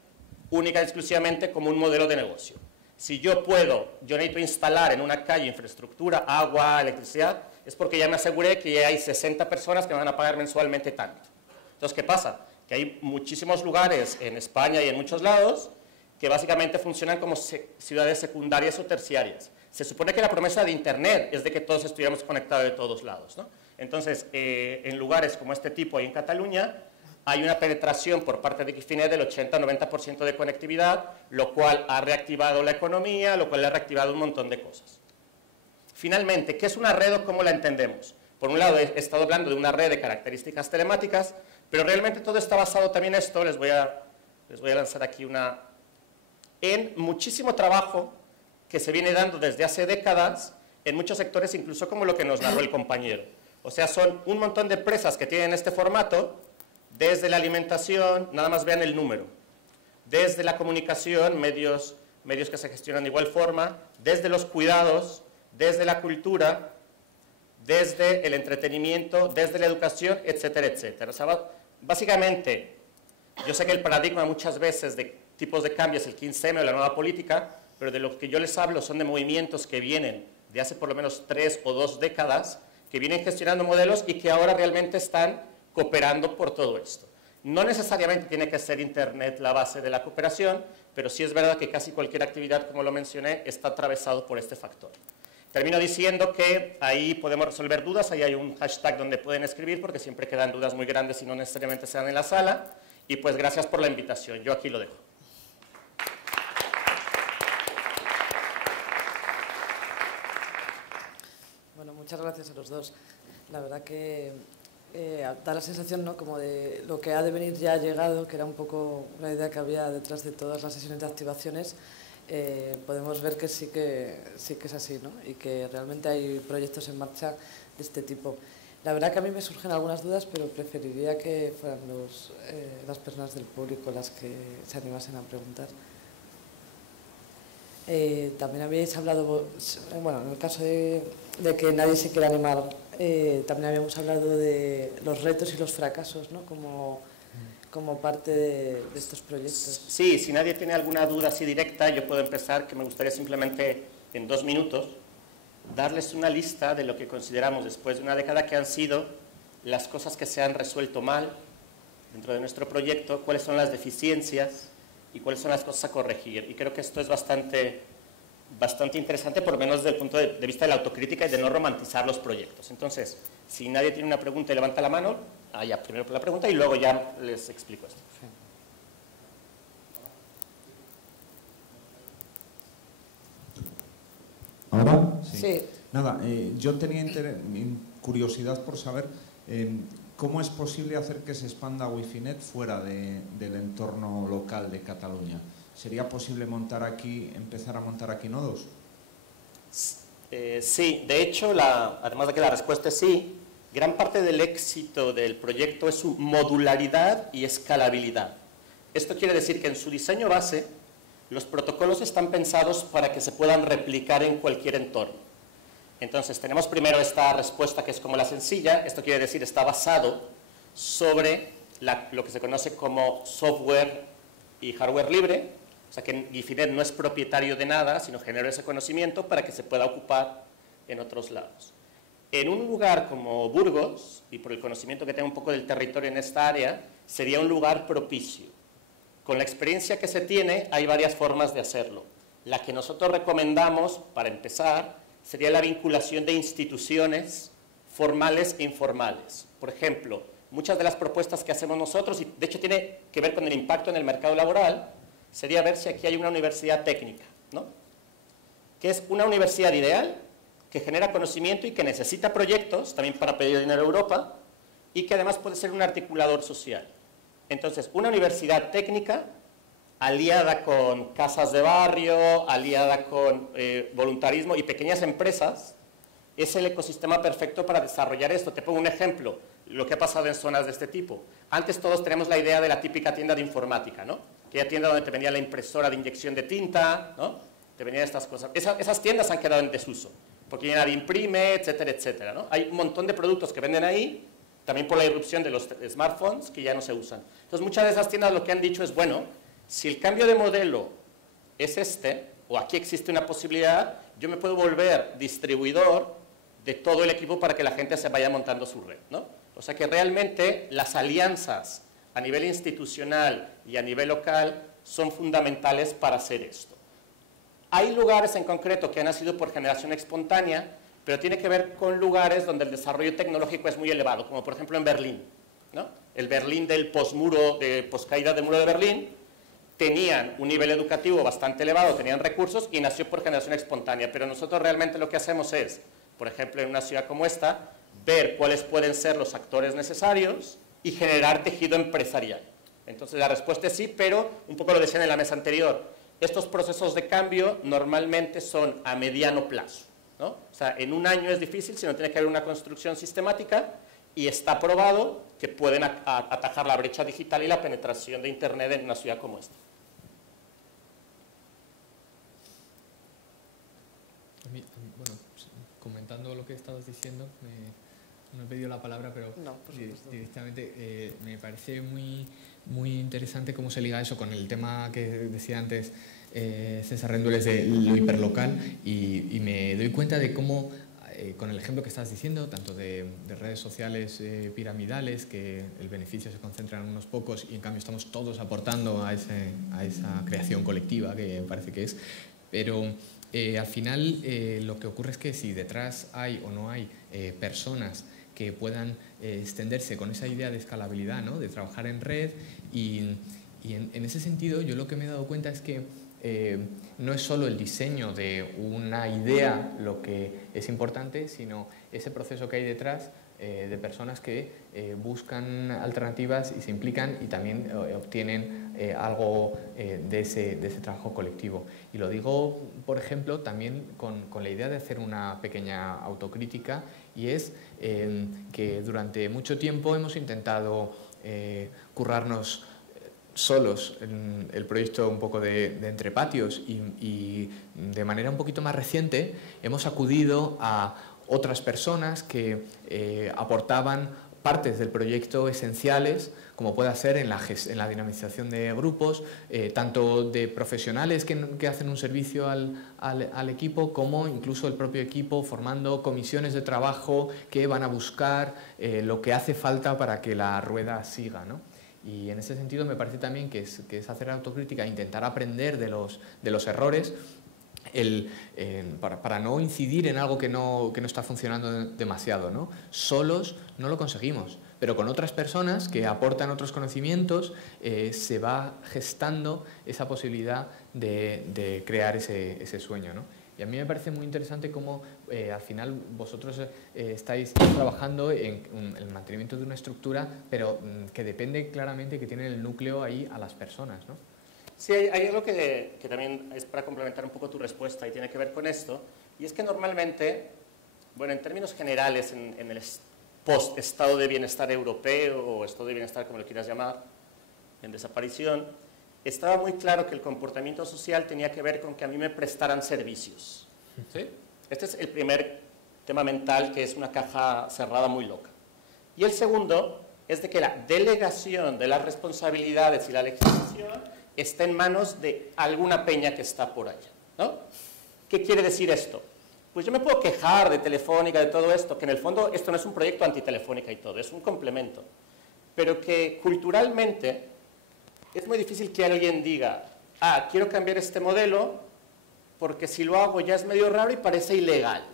única y exclusivamente como un modelo de negocio. Si yo necesito instalar en una calle infraestructura, agua, electricidad, es porque ya me aseguré que ya hay 60 personas que me van a pagar mensualmente tanto. Entonces, ¿qué pasa? Que hay muchísimos lugares en España y en muchos lados que básicamente funcionan como ciudades secundarias o terciarias. Se supone que la promesa de Internet es de que todos estuviéramos conectados de todos lados, ¿no? Entonces, en lugares como este tipo ahí en Cataluña, hay una penetración por parte de Guifinet del 80-90% de conectividad, lo cual ha reactivado la economía, lo cual ha reactivado un montón de cosas. Finalmente, ¿qué es una red o cómo la entendemos? Por un lado, he estado hablando de una red de características telemáticas, pero realmente todo está basado también en esto. Les voy a lanzar aquí en muchísimo trabajo que se viene dando desde hace décadas en muchos sectores, incluso como lo que nos narró el compañero. O sea, son un montón de empresas que tienen este formato, desde la alimentación, nada más vean el número, desde la comunicación, medios que se gestionan de igual forma, desde los cuidados, desde la cultura, desde el entretenimiento, desde la educación, etcétera, etcétera. O sea, básicamente, yo sé que el paradigma muchas veces de tipos de cambios, el 15M o la nueva política, pero de lo que yo les hablo son de movimientos que vienen de hace por lo menos 3 o 2 décadas, que vienen gestionando modelos y que ahora realmente están cooperando por todo esto. No necesariamente tiene que ser Internet la base de la cooperación, pero sí es verdad que casi cualquier actividad, como lo mencioné, está atravesado por este factor. Termino diciendo que ahí podemos resolver dudas, ahí hay un hashtag donde pueden escribir, porque siempre quedan dudas muy grandes y no necesariamente se dan en la sala, y pues gracias por la invitación, yo aquí lo dejo. Bueno, muchas gracias a los dos. La verdad que da la sensación, ¿no?, como de lo que ha de venir ya ha llegado, que era un poco la idea que había detrás de todas las sesiones de activaciones. Podemos ver que sí que es así, ¿no?, y que realmente hay proyectos en marcha de este tipo. La verdad que a mí me surgen algunas dudas, pero preferiría que fueran las personas del público las que se animasen a preguntar. También habéis hablado, bueno, en el caso de que nadie se quiera animar, también habíamos hablado de los retos y los fracasos, ¿no?, como parte de estos proyectos. Sí, si nadie tiene alguna duda así directa, yo puedo empezar, que me gustaría simplemente en 2 minutos darles una lista de lo que consideramos después de una década que han sido las cosas que se han resuelto mal dentro de nuestro proyecto, cuáles son las deficiencias y cuáles son las cosas a corregir. Y creo que esto es bastante interesante, por lo menos desde el punto de vista de la autocrítica y de no romantizar los proyectos. Entonces, si nadie tiene una pregunta y levanta la mano, ya primero la pregunta y luego ya les explico esto. Sí. ¿Ahora? Sí. Nada, yo tenía curiosidad por saber cómo es posible hacer que se expanda Guifinet fuera del entorno local de Cataluña. ¿Sería posible empezar a montar aquí nodos? Sí, de hecho, además de que la respuesta es sí, gran parte del éxito del proyecto es su modularidad y escalabilidad. Esto quiere decir que en su diseño base, los protocolos están pensados para que se puedan replicar en cualquier entorno. Entonces, tenemos primero esta respuesta que es como la sencilla. Esto quiere decir, está basado sobre lo que se conoce como software y hardware libre. O sea, que Guifinet no es propietario de nada, sino genera ese conocimiento para que se pueda ocupar en otros lados. En un lugar como Burgos, y por el conocimiento que tengo un poco del territorio en esta área, sería un lugar propicio. Con la experiencia que se tiene, hay varias formas de hacerlo. La que nosotros recomendamos, para empezar, sería la vinculación de instituciones formales e informales. Por ejemplo, muchas de las propuestas que hacemos nosotros, y de hecho tiene que ver con el impacto en el mercado laboral, sería ver si aquí hay una universidad técnica, ¿no? Que es una universidad ideal, que genera conocimiento y que necesita proyectos, también para pedir dinero a Europa, y que además puede ser un articulador social. Entonces, una universidad técnica aliada con casas de barrio, aliada con voluntarismo y pequeñas empresas, es el ecosistema perfecto para desarrollar esto. Te pongo un ejemplo, lo que ha pasado en zonas de este tipo. Antes todos tenemos la idea de la típica tienda de informática, ¿no? Aquella tienda donde te venía la impresora de inyección de tinta, ¿no? Te venían estas cosas. Esas tiendas han quedado en desuso, porque ya nadie imprime, etcétera, etcétera, ¿no? Hay un montón de productos que venden ahí, también por la irrupción de los smartphones, que ya no se usan. Entonces, muchas de esas tiendas lo que han dicho es, bueno, si el cambio de modelo es este, o aquí existe una posibilidad, yo me puedo volver distribuidor de todo el equipo para que la gente se vaya montando su red, ¿no? O sea que realmente las alianzas a nivel institucional y a nivel local son fundamentales para hacer esto. Hay lugares en concreto que han nacido por generación espontánea, pero tiene que ver con lugares donde el desarrollo tecnológico es muy elevado, como por ejemplo en Berlín, ¿no? El Berlín del posmuro, de poscaída del muro de Berlín, tenían un nivel educativo bastante elevado, tenían recursos y nació por generación espontánea, pero nosotros realmente lo que hacemos es, por ejemplo en una ciudad como esta, ver cuáles pueden ser los actores necesarios y generar tejido empresarial. Entonces la respuesta es sí, pero un poco lo decían en la mesa anterior, estos procesos de cambio normalmente son a mediano plazo, ¿no? O sea, en un año es difícil, sino tiene que haber una construcción sistemática y está probado que pueden atajar la brecha digital y la penetración de Internet en una ciudad como esta. Bueno, comentando lo que estabas diciendo, no he pedido la palabra, pero no, directamente me parece muy interesante cómo se liga eso con el tema que decía antes César Rendueles de lo hiperlocal y me doy cuenta de cómo con el ejemplo que estás diciendo, tanto de redes sociales piramidales, que el beneficio se concentra en unos pocos y en cambio estamos todos aportando a esa creación colectiva que parece que es, pero al final lo que ocurre es que si detrás hay o no hay personas que puedan extenderse con esa idea de escalabilidad, ¿no? De trabajar en red y en ese sentido yo lo que me he dado cuenta es que no es solo el diseño de una idea lo que es importante, sino ese proceso que hay detrás de personas que buscan alternativas y se implican y también obtienen algo de ese trabajo colectivo. Y lo digo, por ejemplo, también con la idea de hacer una pequeña autocrítica, y es que durante mucho tiempo hemos intentado currarnos solos en el proyecto un poco de Entre Patios y de manera un poquito más reciente hemos acudido a otras personas que aportaban partes del proyecto esenciales, como pueda ser en la dinamización de grupos, tanto de profesionales que hacen un servicio al equipo, como incluso el propio equipo formando comisiones de trabajo que van a buscar lo que hace falta para que la rueda siga, ¿no? Y en ese sentido me parece también que es hacer autocrítica, intentar aprender de los errores, para no incidir en algo que no está funcionando demasiado, ¿no? Solos no lo conseguimos, pero con otras personas que aportan otros conocimientos se va gestando esa posibilidad de crear ese sueño, ¿no? Y a mí me parece muy interesante cómo al final vosotros estáis trabajando en el mantenimiento de una estructura, pero que depende claramente, que tiene el núcleo ahí a las personas, ¿no? Sí, hay algo que también es para complementar un poco tu respuesta y tiene que ver con esto, y es que normalmente, bueno, en términos generales, en el post-estado de bienestar europeo o estado de bienestar, como lo quieras llamar, en desaparición, estaba muy claro que el comportamiento social tenía que ver con que a mí me prestaran servicios, ¿sí? Este es el primer tema mental que es una caja cerrada muy loca. Y el segundo es de que la delegación de las responsabilidades y la legislación está en manos de alguna peña que está por allá, ¿no? ¿Qué quiere decir esto? Pues yo me puedo quejar de Telefónica, de todo esto, que en el fondo esto no es un proyecto antitelefónica y todo, es un complemento, pero que culturalmente es muy difícil que alguien diga, ah, quiero cambiar este modelo porque si lo hago ya es medio raro y parece ilegal,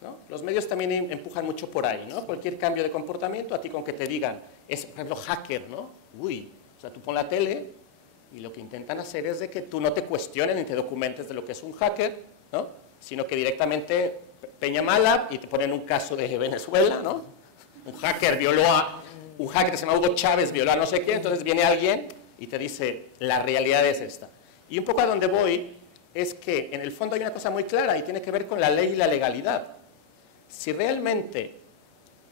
¿no? Los medios también empujan mucho por ahí, ¿no? Cualquier cambio de comportamiento, a ti con que te digan, es, por ejemplo, hacker, ¿no? Uy, o sea, tú pon la tele y lo que intentan hacer es de que tú no te cuestiones ni te documentes de lo que es un hacker, ¿no? Sino que directamente peña mala y te ponen un caso de Venezuela, ¿no? Un hacker que se llama Hugo Chávez violó a no sé qué, entonces viene alguien y te dice, la realidad es esta. Y un poco a donde voy es que en el fondo hay una cosa muy clara y tiene que ver con la ley y la legalidad. Si realmente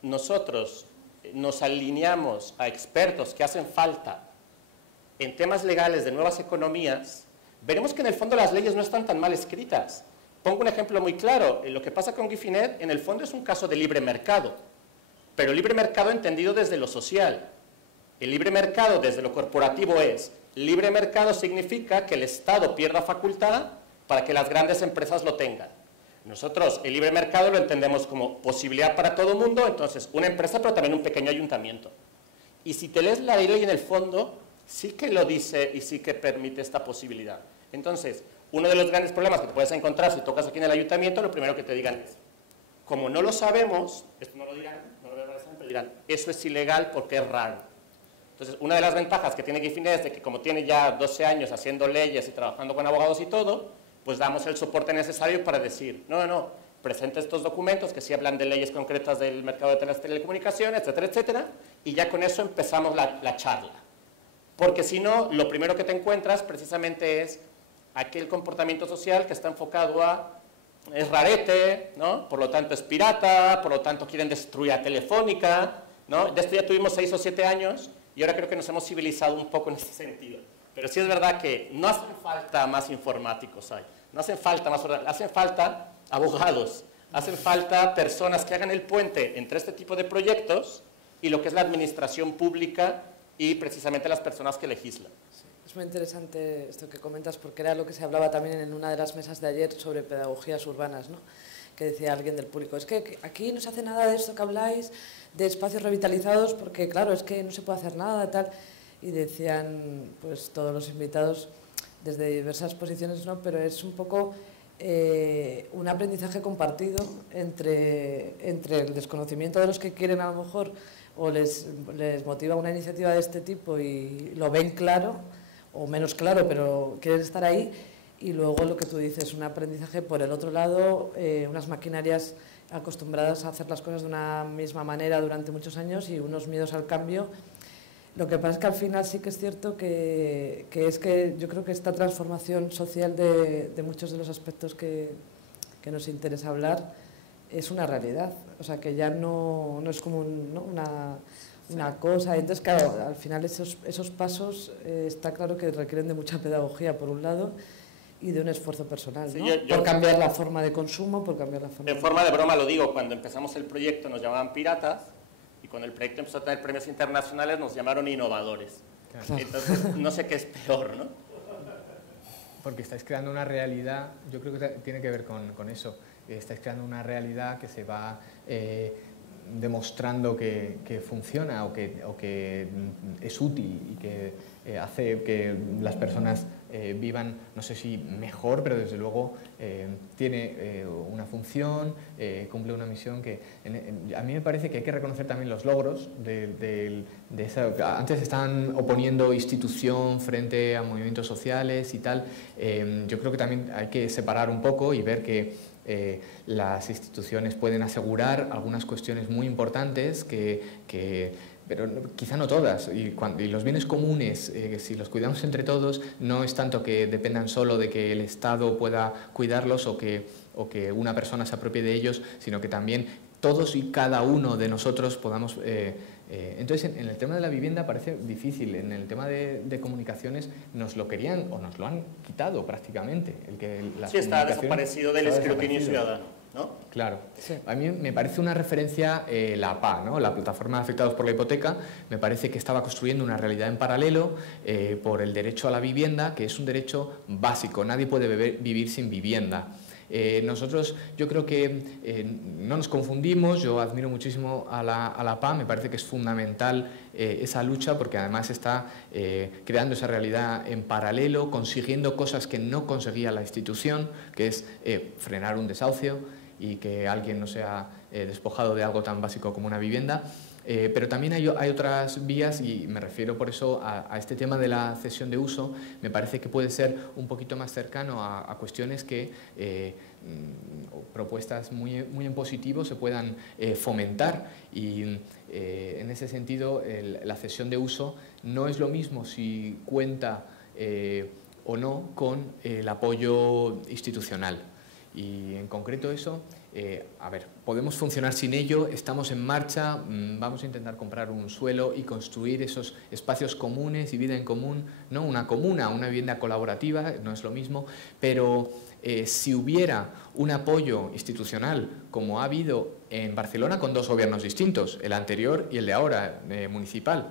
nosotros nos alineamos a expertos que hacen falta en temas legales de nuevas economías, veremos que en el fondo las leyes no están tan mal escritas. Pongo un ejemplo muy claro. Lo que pasa con Wifinet, en el fondo es un caso de libre mercado, pero libre mercado entendido desde lo social. El libre mercado desde lo corporativo es, libre mercado significa que el Estado pierda facultad para que las grandes empresas lo tengan. Nosotros el libre mercado lo entendemos como posibilidad para todo el mundo, entonces una empresa pero también un pequeño ayuntamiento. Y si te lees la ley en el fondo, sí que lo dice y sí que permite esta posibilidad. Entonces, uno de los grandes problemas que te puedes encontrar si tocas aquí en el ayuntamiento, lo primero que te digan es, como no lo sabemos, esto no lo dirán, no lo verán, pero dirán, eso es ilegal porque es raro. Entonces, una de las ventajas que tiene Wifinet es de que como tiene ya 12 años haciendo leyes y trabajando con abogados y todo, pues damos el soporte necesario para decir, no, presenta estos documentos que sí hablan de leyes concretas del mercado de las telecomunicaciones, etcétera, etcétera, y ya con eso empezamos la charla. Porque si no, lo primero que te encuentras precisamente es aquel comportamiento social que está enfocado a es rarete, ¿no? Por lo tanto es pirata, por lo tanto quieren destruir a Telefónica, ¿no? De esto ya tuvimos 6 o 7 años y ahora creo que nos hemos civilizado un poco en ese sentido. Pero sí es verdad que no hacen falta más informáticos, no hacen falta más, hacen falta abogados, hacen falta personas que hagan el puente entre este tipo de proyectos y lo que es la administración pública y precisamente las personas que legislan. Es muy interesante esto que comentas porque era lo que se hablaba también en una de las mesas de ayer sobre pedagogías urbanas, ¿no? Que decía alguien del público, es que aquí no se hace nada de esto que habláis, de espacios revitalizados, porque claro, es que no se puede hacer nada, tal. Y decían pues todos los invitados desde diversas posiciones, ¿no? Pero es un poco un aprendizaje compartido entre el desconocimiento de los que quieren a lo mejor o les motiva una iniciativa de este tipo y lo ven claro o menos claro, pero quieren estar ahí, y luego lo que tú dices, un aprendizaje por el otro lado, unas maquinarias acostumbradas a hacer las cosas de una misma manera durante muchos años y unos miedos al cambio. Lo que pasa es que al final sí que es cierto que yo creo que esta transformación social de muchos de los aspectos que nos interesa hablar es una realidad, o sea que ya no es como una cosa. Entonces claro, al final esos pasos está claro que requieren de mucha pedagogía por un lado y de un esfuerzo personal, ¿no? Sí, por cambiar la forma de consumo, por cambiar la forma... En forma de broma lo digo, cuando empezamos el proyecto nos llamaban piratas y cuando el proyecto empezó a tener premios internacionales nos llamaron innovadores. Claro. Entonces no sé qué es peor, ¿no? Porque estáis creando una realidad, yo creo que tiene que ver con eso, estáis creando una realidad que se va demostrando que funciona o que es útil y que hace que las personas vivan, no sé si mejor, pero desde luego tiene una función, cumple una misión que a mí me parece que hay que reconocer también los logros de esa. Antes estaban oponiendo institución frente a movimientos sociales y tal. Yo creo que también hay que separar un poco y ver que las instituciones pueden asegurar algunas cuestiones muy importantes pero quizá no todas, y los bienes comunes, si los cuidamos entre todos, no es tanto que dependan solo de que el Estado pueda cuidarlos o que una persona se apropie de ellos, sino que también todos y cada uno de nosotros podamos... entonces, en el tema de la vivienda parece difícil, en el tema de comunicaciones nos lo querían o nos lo han quitado prácticamente. Sí, está desaparecido del escrutinio ciudadano. ¿no? Claro. Sí. A mí me parece una referencia la APA, ¿no? La Plataforma de Afectados por la Hipoteca. Me parece que estaba construyendo una realidad en paralelo por el derecho a la vivienda, que es un derecho básico. Nadie puede vivir sin vivienda. Nosotros, yo creo que no nos confundimos. Yo admiro muchísimo a la PA, me parece que es fundamental esa lucha, porque además está creando esa realidad en paralelo, consiguiendo cosas que no conseguía la institución, que es frenar un desahucio y que alguien no sea despojado de algo tan básico como una vivienda. Pero también hay otras vías, y me refiero por eso a este tema de la cesión de uso. Me parece que puede ser un poquito más cercano a cuestiones que propuestas muy en positivo se puedan fomentar, y en ese sentido la cesión de uso no es lo mismo si cuenta o no con el apoyo institucional. Y en concreto eso, a ver, podemos funcionar sin ello, estamos en marcha, vamos a intentar comprar un suelo y construir esos espacios comunes y vida en común, no una comuna, una vivienda colaborativa, no es lo mismo, pero si hubiera un apoyo institucional, como ha habido en Barcelona con dos gobiernos distintos, el anterior y el de ahora, municipal,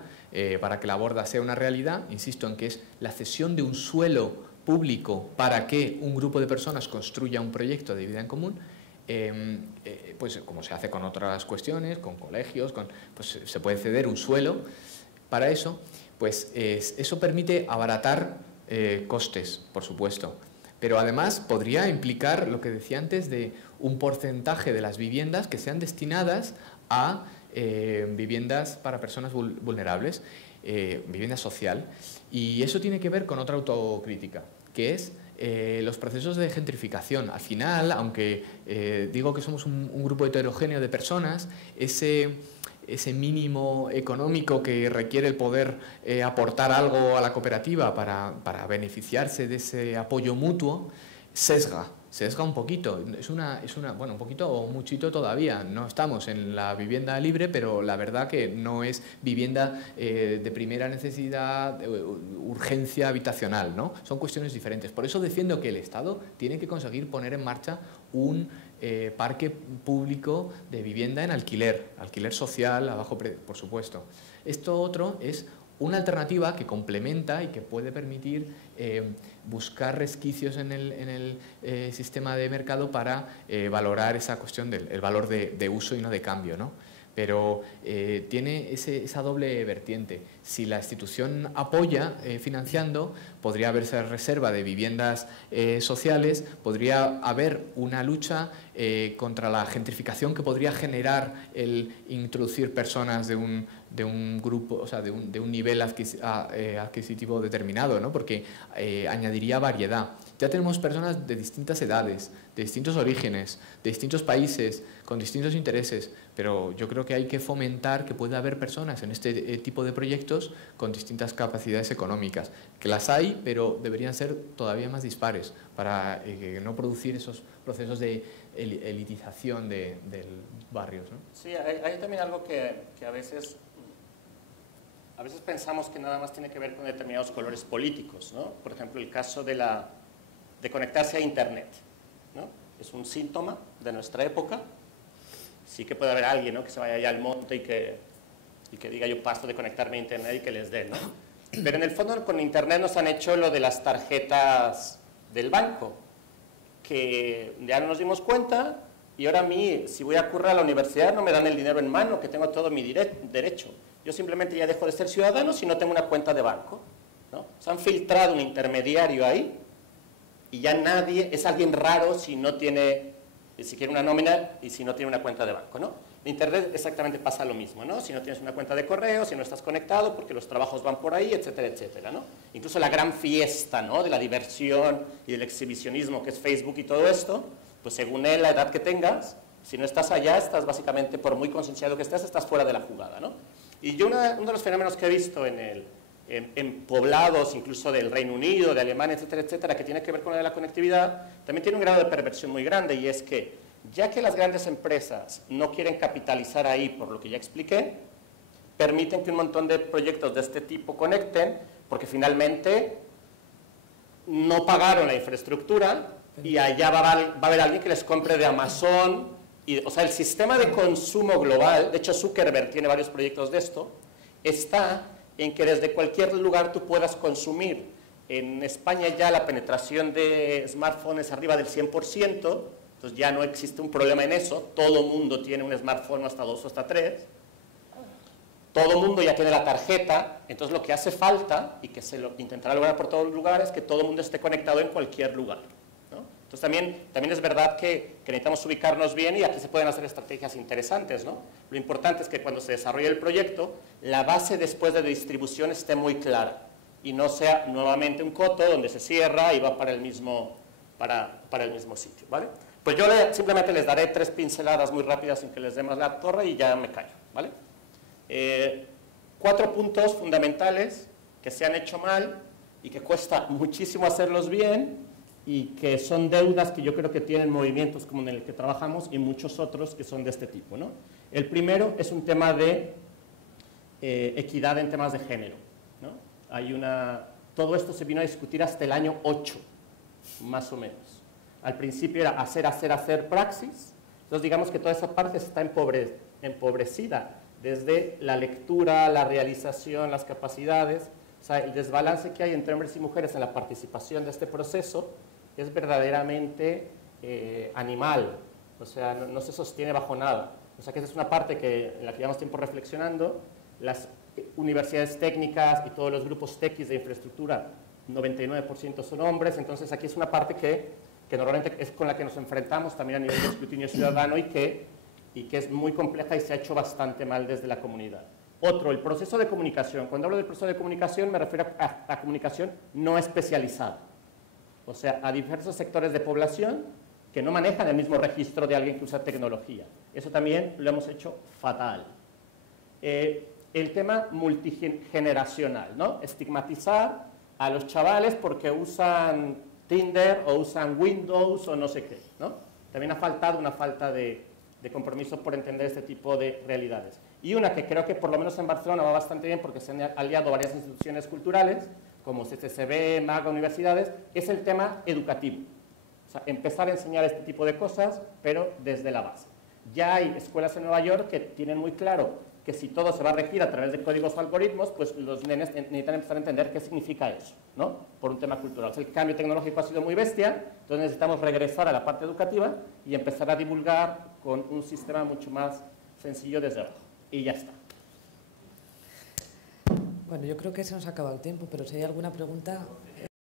para que la borda sea una realidad, insisto en que es la cesión de un suelo público para que un grupo de personas construya un proyecto de vida en común, pues como se hace con otras cuestiones, con colegios, pues se puede ceder un suelo para eso, pues eso permite abaratar costes, por supuesto, pero además podría implicar lo que decía antes de un porcentaje de las viviendas que sean destinadas a viviendas para personas vulnerables, vivienda social, y eso tiene que ver con otra autocrítica, que es los procesos de gentrificación. Al final, aunque digo que somos un grupo heterogéneo de personas, ese mínimo económico que requiere el poder aportar algo a la cooperativa para beneficiarse de ese apoyo mutuo, sesga un poquito. Bueno, un poquito o muchito todavía. No estamos en la vivienda libre, pero la verdad que no es vivienda de primera necesidad, urgencia habitacional, ¿no? Son cuestiones diferentes. Por eso defiendo que el Estado tiene que conseguir poner en marcha un parque público de vivienda en alquiler social, a bajo precio, por supuesto. Esto otro es una alternativa que complementa y que puede permitir buscar resquicios en el sistema de mercado para valorar esa cuestión del valor de uso y no de cambio, ¿no? Pero tiene esa doble vertiente. Si la institución apoya financiando, podría haberse reserva de viviendas sociales, podría haber una lucha contra la gentrificación que podría generar el introducir personas de un grupo, o sea, de un nivel adquisitivo determinado, ¿no? Porque añadiría variedad. Ya tenemos personas de distintas edades, de distintos orígenes, de distintos países, con distintos intereses, pero yo creo que hay que fomentar que pueda haber personas en este tipo de proyectos con distintas capacidades económicas, que las hay, pero deberían ser todavía más dispares para no producir esos procesos de elitización del barrios, ¿no? Sí, hay también algo que a veces pensamos que nada más tiene que ver con determinados colores políticos, ¿no? Por ejemplo, el caso de conectarse a Internet, ¿no? Es un síntoma de nuestra época. Sí que puede haber alguien, ¿no?, que se vaya allá al monte y que diga yo paso de conectarme a Internet y que les dé, ¿no? Pero en el fondo con Internet nos han hecho lo de las tarjetas del banco, que ya no nos dimos cuenta, y ahora a mí, si voy a currar a la universidad, no me dan el dinero en mano, que tengo todo mi derecho. Yo simplemente ya dejo de ser ciudadano si no tengo una cuenta de banco, ¿no? Se han filtrado un intermediario ahí, y ya nadie, es alguien raro si no tiene ni siquiera una nómina y si no tiene una cuenta de banco, ¿no? En Internet exactamente pasa lo mismo, ¿no? Si no tienes una cuenta de correo, si no estás conectado, porque los trabajos van por ahí, etcétera, etcétera, ¿no? Incluso la gran fiesta, ¿no?, de la diversión y del exhibicionismo que es Facebook y todo esto, pues según la edad que tengas, si no estás allá, estás básicamente, por muy concienciado que estés, estás fuera de la jugada, ¿no? Y yo uno de los fenómenos que he visto en poblados, incluso del Reino Unido, de Alemania, etcétera, etcétera, que tiene que ver con la conectividad, también tiene un grado de perversión muy grande, y es que, ya que las grandes empresas no quieren capitalizar ahí, por lo que ya expliqué, permiten que un montón de proyectos de este tipo conecten, porque finalmente no pagaron la infraestructura, y allá va a haber alguien que les compre de Amazon. O sea, el sistema de consumo global, de hecho Zuckerberg tiene varios proyectos de esto, está en que desde cualquier lugar tú puedas consumir. En España ya la penetración de smartphones es arriba del 100%, entonces ya no existe un problema en eso, todo mundo tiene un smartphone hasta 2 o hasta 3, todo mundo ya tiene la tarjeta, entonces lo que hace falta, y que se lo intentará lograr por todos los lugares, es que todo el mundo esté conectado en cualquier lugar, ¿no? Entonces también es verdad que necesitamos ubicarnos bien y aquí se pueden hacer estrategias interesantes, ¿no? Lo importante es que cuando se desarrolle el proyecto, la base después de distribución esté muy clara y no sea nuevamente un coto donde se cierra y va para el mismo sitio, ¿vale? Pues yo simplemente les daré 3 pinceladas muy rápidas sin que les dé más la torre y ya me callo, ¿vale? 4 puntos fundamentales que se han hecho mal y que cuesta muchísimo hacerlos bien y que son deudas que yo creo que tienen movimientos como en el que trabajamos y muchos otros que son de este tipo, ¿no? El primero es un tema de equidad en temas de género, ¿no? Todo esto se vino a discutir hasta el año 8, más o menos. Al principio era hacer praxis, entonces digamos que toda esa parte está empobrecida desde la lectura, la realización, las capacidades. O sea, el desbalance que hay entre hombres y mujeres en la participación de este proceso es verdaderamente animal, o sea, no se sostiene bajo nada. O sea, que esa es una parte en la que llevamos tiempo reflexionando. Las universidades técnicas y todos los grupos tequis de infraestructura, 99% son hombres, entonces aquí es una parte que normalmente es con la que nos enfrentamos también a nivel de escrutinio ciudadano y que es muy compleja y se ha hecho bastante mal desde la comunidad. Otro, el proceso de comunicación. Cuando hablo del proceso de comunicación me refiero a comunicación no especializada, o sea, a diversos sectores de población que no manejan el mismo registro de alguien que usa tecnología. Eso también lo hemos hecho fatal. El tema multigeneracional, ¿no? Estigmatizar a los chavales porque usan Tinder o usan Windows o no sé qué, ¿no? También ha faltado una falta de compromiso por entender este tipo de realidades. Y una que creo que por lo menos en Barcelona va bastante bien porque se han aliado varias instituciones culturales, como CCCB, MAGA, universidades, es el tema educativo. O sea, empezar a enseñar este tipo de cosas, pero desde la base. Ya hay escuelas en Nueva York que tienen muy claro que si todo se va a regir a través de códigos o algoritmos, pues los nenes necesitan empezar a entender qué significa eso, ¿no? Por un tema cultural. O sea, el cambio tecnológico ha sido muy bestia, entonces necesitamos regresar a la parte educativa y empezar a divulgar con un sistema mucho más sencillo desde abajo. Y ya está. Bueno, yo creo que se nos ha acabado el tiempo, pero si hay alguna pregunta...